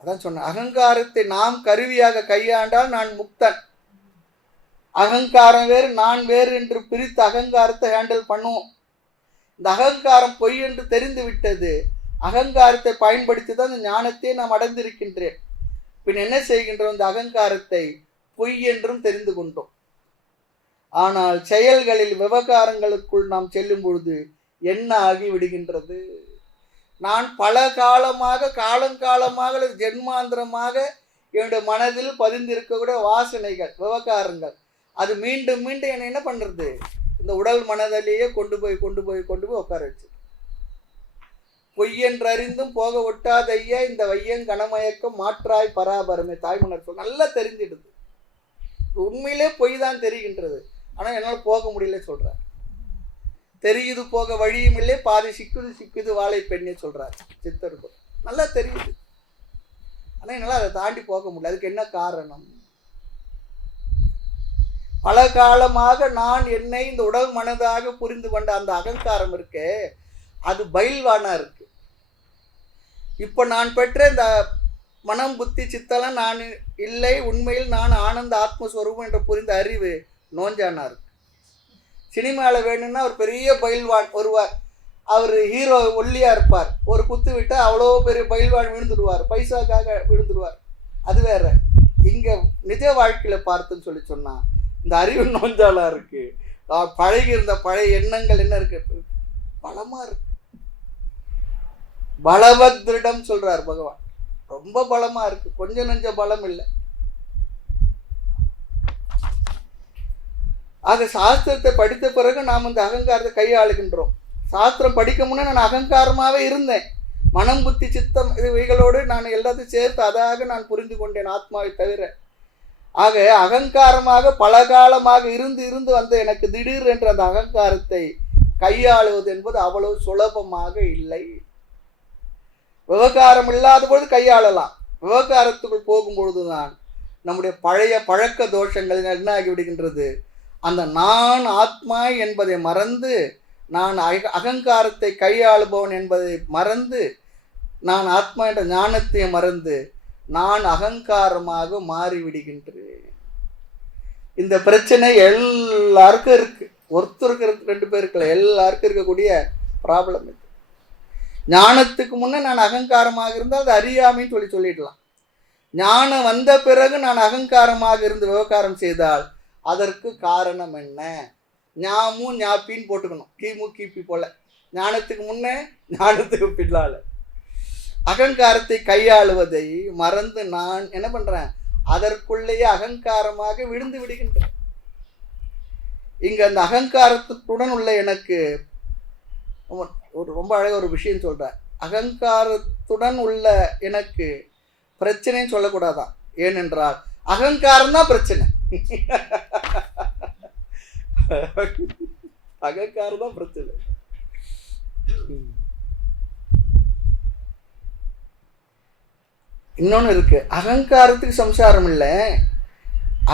அதான் சொன்னேன், அகங்காரத்தை நாம் கருவியாக கையாண்டால் நான் முக்தன். அகங்காரம் வேறு நான் வேறு என்று பிரித்து அகங்காரத்தை ஹேண்டில் பண்ணுவோம். இந்த அகங்காரம் பொய் என்று தெரிந்து விட்டது. அகங்காரத்தை பயன்படுத்தி தான் இந்த ஞானத்தை நாம் அடைந்திருக்கின்றேன். பின் என்ன செய்கின்றோம்? இந்த அகங்காரத்தை பொய் என்றும் தெரிந்து கொண்டோம். ஆனால் செயல்களில் விவகாரங்களுக்குள் நாம் செல்லும் பொழுது என்ன ஆகி விடுகின்றது? நான் பல காலமாக காலங்காலமாக ஜென்மாந்திரமாக என்னுடைய மனதில் பதிந்திருக்கக்கூடிய வாசனைகள், விவகாரங்கள், அது மீண்டும் மீண்டும் என்னை என்ன பண்றது? இந்த உடல் மனதிலேயே கொண்டு போய் உட்கார வச்சு பொய்யென்று அறிந்தும் போக ஒட்டாதைய இந்த வையங் கனமயக்கம் மாற்றாய் பராபரமே. தாய்மன்னர் சொல் நல்லா தெரிஞ்சிடுது. உண்மையிலே பொய் தான் தெரிகின்றது, ஆனால் என்னால் போக முடியல சொல்றார். தெரியுது போக வழியும் இல்லை, பாதி சிக்குது சிக்குது வாழை பெண்ணே சொல்றாரு சித்தருக்கு. நல்லா தெரியுது, ஆனால் என்னால் அதை தாண்டி போக முடியல. அதுக்கு என்ன காரணம்? பல காலமாக நான் என்னை இந்த உடல் மனதாக புரிந்து கொண்ட அந்த அகங்காரம் இருக்கு, அது பயில்வானா இருக்கு. இப்போ நான் பெற்ற இந்த மனம் புத்தி சித்தெல்லாம் நான் இல்லை, உண்மையில் நான் ஆனந்த ஆத்மஸ்வரூபம் என்ற புரிந்த அறிவு நோஞ்சானா இருக்கு. சினிமாவில் வேணும்னா ஒரு பெரிய பயில்வான் வருவார், அவர் ஹீரோ ஒல்லியா இருப்பார், ஒரு குத்து விட்டால் அவ்வளோ பெரிய பயில்வான் விழுந்துடுவார், பைசாக்காக விழுந்துடுவார். அது வேற. இங்கே நிஜ வாழ்க்கையில் பார்த்துன்னு சொல்லி சொன்னா இந்த அறிவு நோஞ்சாலா இருக்கு. பழகி இருந்த பழைய எண்ணங்கள் என்ன இருக்கு, பலமா இருக்கு. பலவத்ரிடம் சொல்றார் பகவான், ரொம்ப பலமா இருக்கு, கொஞ்சம் நெஞ்ச பலம் இல்லை. ஆக சாஸ்திரத்தை படித்த பிறகு நாம் இந்த அகங்காரத்தை கையாளுகின்றோம். சாஸ்திரம் படிக்க முன்னே நான் அகங்காரமாகவே இருந்தேன். மனம் புத்தி சித்தம் இவைகளோடு நான் எல்லாத்தையும் சேர்த்து அதாக நான் புரிந்து கொண்டேன் ஆத்மாவை தவிர. ஆக அகங்காரமாக பல காலமாக இருந்து வந்த எனக்கு திடீர் என்ற அந்த அகங்காரத்தை கையாளுவது என்பது அவ்வளவு சுலபமாக இல்லை. விவகாரம் இல்லாத பொழுது கையாளலாம், விவகாரத்துக்குள் போகும்பொழுதுதான் நம்முடைய பழைய பழக்க தோஷங்கள் என்ன ஆகிவிடுகின்றது. அந்த நான் ஆத்மா என்பதை மறந்து, நான் அகங்காரத்தை கையாளுபவன் என்பதை மறந்து, நான் ஆத்மா என்ற ஞானத்தை மறந்து நான் அகங்காரமாக மாறிவிடுகின்றேன். இந்த பிரச்சனை எல்லாருக்கும் இருக்கு, ஒருத்தருக்கு 2 பேருக்கு எல்லாருக்கும் இருக்கக்கூடிய ப்ராப்ளம் இது. ஞானத்துக்கு முன்னே நான் அகங்காரமாக இருந்தால் அது அறியாமைன்னு சொல்லிடலாம். ஞானம் வந்த பிறகு நான் அகங்காரமாக இருந்து விவகாரம் செய்தால் அதற்கு காரணம் என்ன? ஞாமும் ஞாப்பின்னு போட்டுக்கணும், கிமு கிபி போல. ஞானத்துக்கு முன்னே ஞானத்துக்கு பின்னால அகங்காரத்தை கையாளுவதை மறந்து நான் என்ன பண்றேன், அதற்குள்ளேயே அகங்காரமாக விழுந்து விடுகின்றேன். இங்க அந்த அகங்காரத்துடன் உள்ள எனக்கு ஒரு ரொம்ப அழகாக ஒரு விஷயம் சொல்றேன். அகங்காரத்துடன் உள்ள எனக்கு பிரச்சனைன்னு சொல்லக்கூடாதான். ஏனென்றால் அகங்காரம் தான் பிரச்சனை. அகங்காரம் தான் பிரச்சனை. இன்னொன்னு இருக்கு, அகங்காரத்துக்கு சம்சாரம் இல்லை,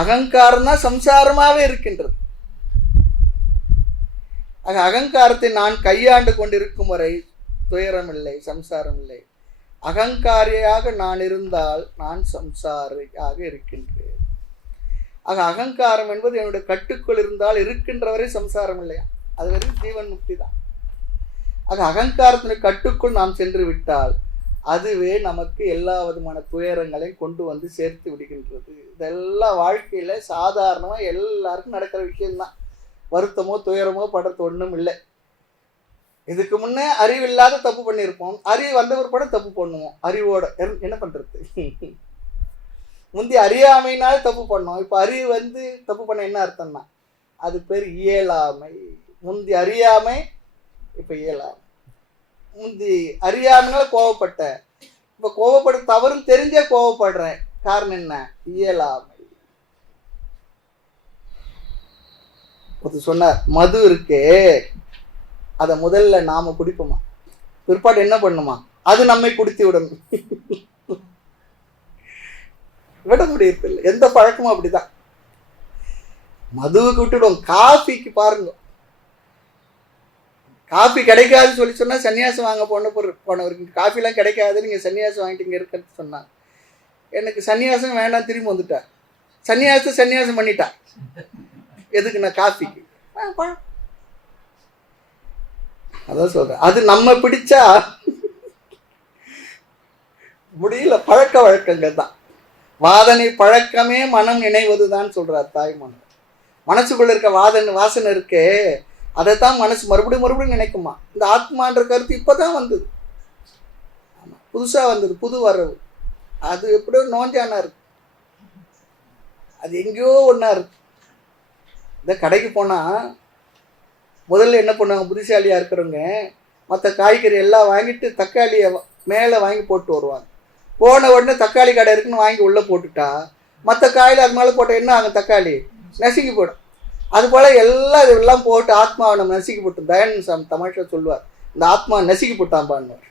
அகங்காரம் தான் சம்சாரமாவே இருக்கின்றது. அகங்காரத்தை நான் கையாண்டு கொண்டிருக்கும் வரை துயரம் இல்லை, சம்சாரம் இல்லை. அகங்காரியாக நான் இருந்தால் நான் சம்சாரியாக இருக்கின்றேன். அகங்காரம் என்பது என்னுடைய கட்டுக்குள் இருந்தால் இருக்கின்றவரை சம்சாரம் இல்லையா, அது வரைக்கும் ஜீவன் முக்தி தான். அகங்காரத்தினுடைய கட்டுக்குள் நாம் சென்று விட்டால் அதுவே நமக்கு எல்லா விதமான துயரங்களையும் கொண்டு வந்து சேர்த்து விடுகின்றது. இதெல்லாம் வாழ்க்கையில சாதாரணமா எல்லாருக்கும் நடக்கிற விஷயம்தான். வருத்தமோ துயரமோ படுறது ஒன்றும் இல்லை. இதுக்கு முன்னே அறிவில்லாத தப்பு பண்ணியிருப்போம், அறிவு வந்த பிற்பாடு தப்பு பண்ணுவோம். அறிவோட என்ன பண்றது? முந்தி அறியாமைனால தப்பு பண்ணோம், இப்போ அறிவு வந்து தப்பு பண்ண என்ன அர்த்தம்னா அது பேர் இயலாமை. முந்தி அறியாமை, இப்போ இயலாமை. முந்தி அறியாமைனால கோவப்பட்டேன், இப்போ கோவப்பட தவறுன்னு தெரிஞ்சே கோவப்படுறேன். காரணம் என்ன? இயலாமை. சொன்னார், மது இருக்கே அதை முதல்ல நாம குடிப்போமா, பிற்பாடு என்ன பண்ணுமா, அது நம்மை குடித்து விடணும். விட முடியதில்லை. எந்த பழக்கமும் அப்படிதான். மதுவுக்கு விட்டுடுவோம். காஃபிக்கு பாருங்க, காஃபி கிடைக்காதுன்னு சொல்லி சொன்னா சன்னியாசம் வாங்க போனவருக்கு காஃபிலாம் கிடைக்காது, நீங்க சன்னியாசம் வாங்கிட்டு இங்க இருக்கிறது சொன்னாங்க. எனக்கு சன்னியாசம் வேண்டாம், திரும்பி வந்துட்டா. சன்னியாசம் பண்ணிட்டா. எதுக்கு? நான் காஃபிக்கு. அதான் சொல்றேன், அது நம்ம பிடிச்சா முடியல. பழக்க வழக்கங்கள் தான். வாதனை பழக்கமே மனம் நினைவதுதான் சொல்றார் தாய்மன். மனசுக்குள்ள இருக்க வாசனை இருக்கே, அதைத்தான் மனசு மறுபடியும் நினைக்குமா. இந்த ஆத்மான்ற கருத்து இப்பதான் வந்தது, புதுசா வந்தது, புது வரவு. அது எப்படியோ நோஞ்சானா இருக்கு, அது எங்கேயோ ஒன்னா இருக்கு. இந்த கடைக்கு போனா முதல்ல என்ன பண்ணுவாங்க, புத்திசாலியா இருக்கிறவங்க மற்ற காய்கறி எல்லாம் வாங்கிட்டு தக்காளியை மேலே வாங்கி போட்டு வருவாங்க. போன உடனே தக்காளி கடை இருக்குன்னு வாங்கி உள்ளே போட்டுட்டா மற்ற காயில் அது மேலே போட்ட என்ன ஆகும், தக்காளி நசுங்கி போடும். அதுபோல இதெல்லாம் போட்டு ஆத்மாவை நம்ம நசுக்கி போட்டு தயானந்த சாமி தமாஷா சொல்லுவார், இந்த ஆத்மா நசுக்கி போட்டான் பாருவார்.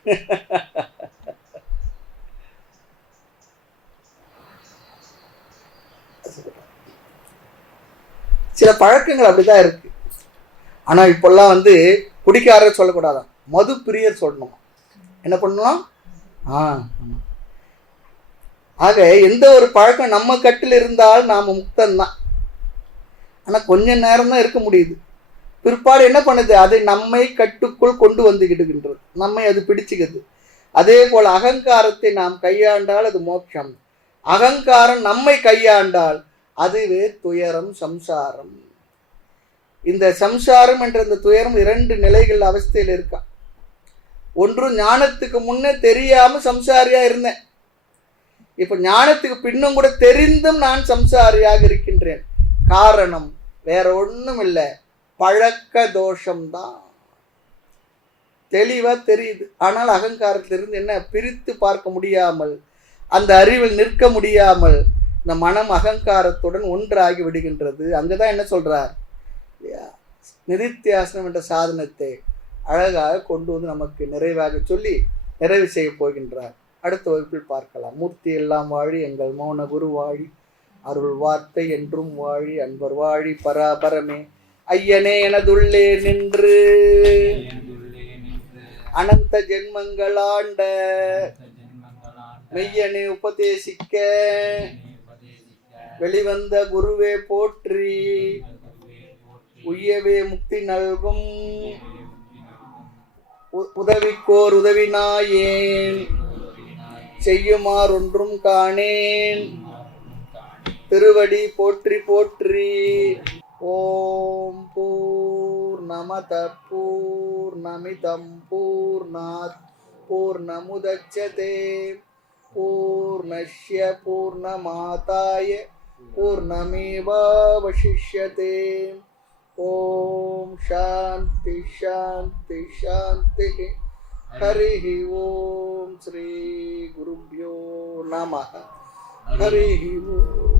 சில பழக்கங்கள் அப்படிதான் இருக்கு. ஆனா இப்பெல்லாம் குடிக்காரர் சொல்லக்கூடாதான், மது பிரியர் சொல்லணும். என்ன பண்ணலாம்? ஆக எந்த ஒரு பழக்கம் நம்ம கட்டில் இருந்தால் நாம முக்தந்தான். ஆனா கொஞ்ச நேரம் தான் இருக்க முடியுது. பிற்பாடு என்ன பண்ணுது? அது நம்மை கட்டுக்குள் கொண்டு வந்துகிடுகின்றது, நம்மை அது பிடிச்சுக்குது. அதே போல அகங்காரத்தை நாம் கையாண்டால் அது மோட்சம். அகங்காரம் நம்மை கையாண்டால் அதுவே துயரம், சம்சாரம். இந்த சம்சாரம் என்ற இந்த துயரம் 2 நிலைகள் அவஸ்தையில் இருக்கான். ஒன்று, ஞானத்துக்கு முன்னே தெரியாம சம்சாரியா இருந்தேன், இப்ப ஞானத்துக்கு பின்னும் கூட தெரிந்தும் நான் சம்சாரியாக இருக்கின்றேன். காரணம் வேற ஒண்ணும் இல்லை, பழக்க தோஷம்தான். தெளிவா தெரியுது. ஆனால் அகங்காரத்திலிருந்து என்ன பிரித்து பார்க்க முடியாமல், அந்த அறிவில் நிற்க முடியாமல் இந்த மனம் அகங்காரத்துடன் ஒன்றாகி விடுகின்றது. அங்கதான் என்ன சொல்றார்? நிதித்தியாசனம் என்ற சாதனத்தை அழகாக கொண்டு நமக்கு நிறைவாக சொல்லி நிறைவு செய்ய போகின்றார். அடுத்த வகுப்பில் பார்க்கலாம். மூர்த்தி எல்லாம் வாழி, எங்கள் மௌன குரு வாழி, அருள் வார்த்தை என்றும் வாழி, அன்பர் வாழி, பராபரமே ஐயனே எனதுள்ளே நின்று அனந்த ஜென்மங்களாண்ட மெய்யனே உபதேசிக்க வெளிவந்த குருவே போற்றி, உய்யவே முக்தி நல்கும் உதவிக்கோர் உதவினாயேன், செய்யுமாறு ஒன்றும் காணேன், திருவடி போற்றி போற்றி. ஓம் பூர்ணமத பூர்ணமிதம் பூர்ணாத் பூர்ணமுதச்யதே பூர்ணஸ்ய பூர்ணமாதாய பூர்ணமேவாவசிஷ்யதே. ஓம் சாந்தி சாந்தி சாந்தி. ஹரி ஓம். ஸ்ரீ குருப்யோ நமः. ஹரி ஓம்.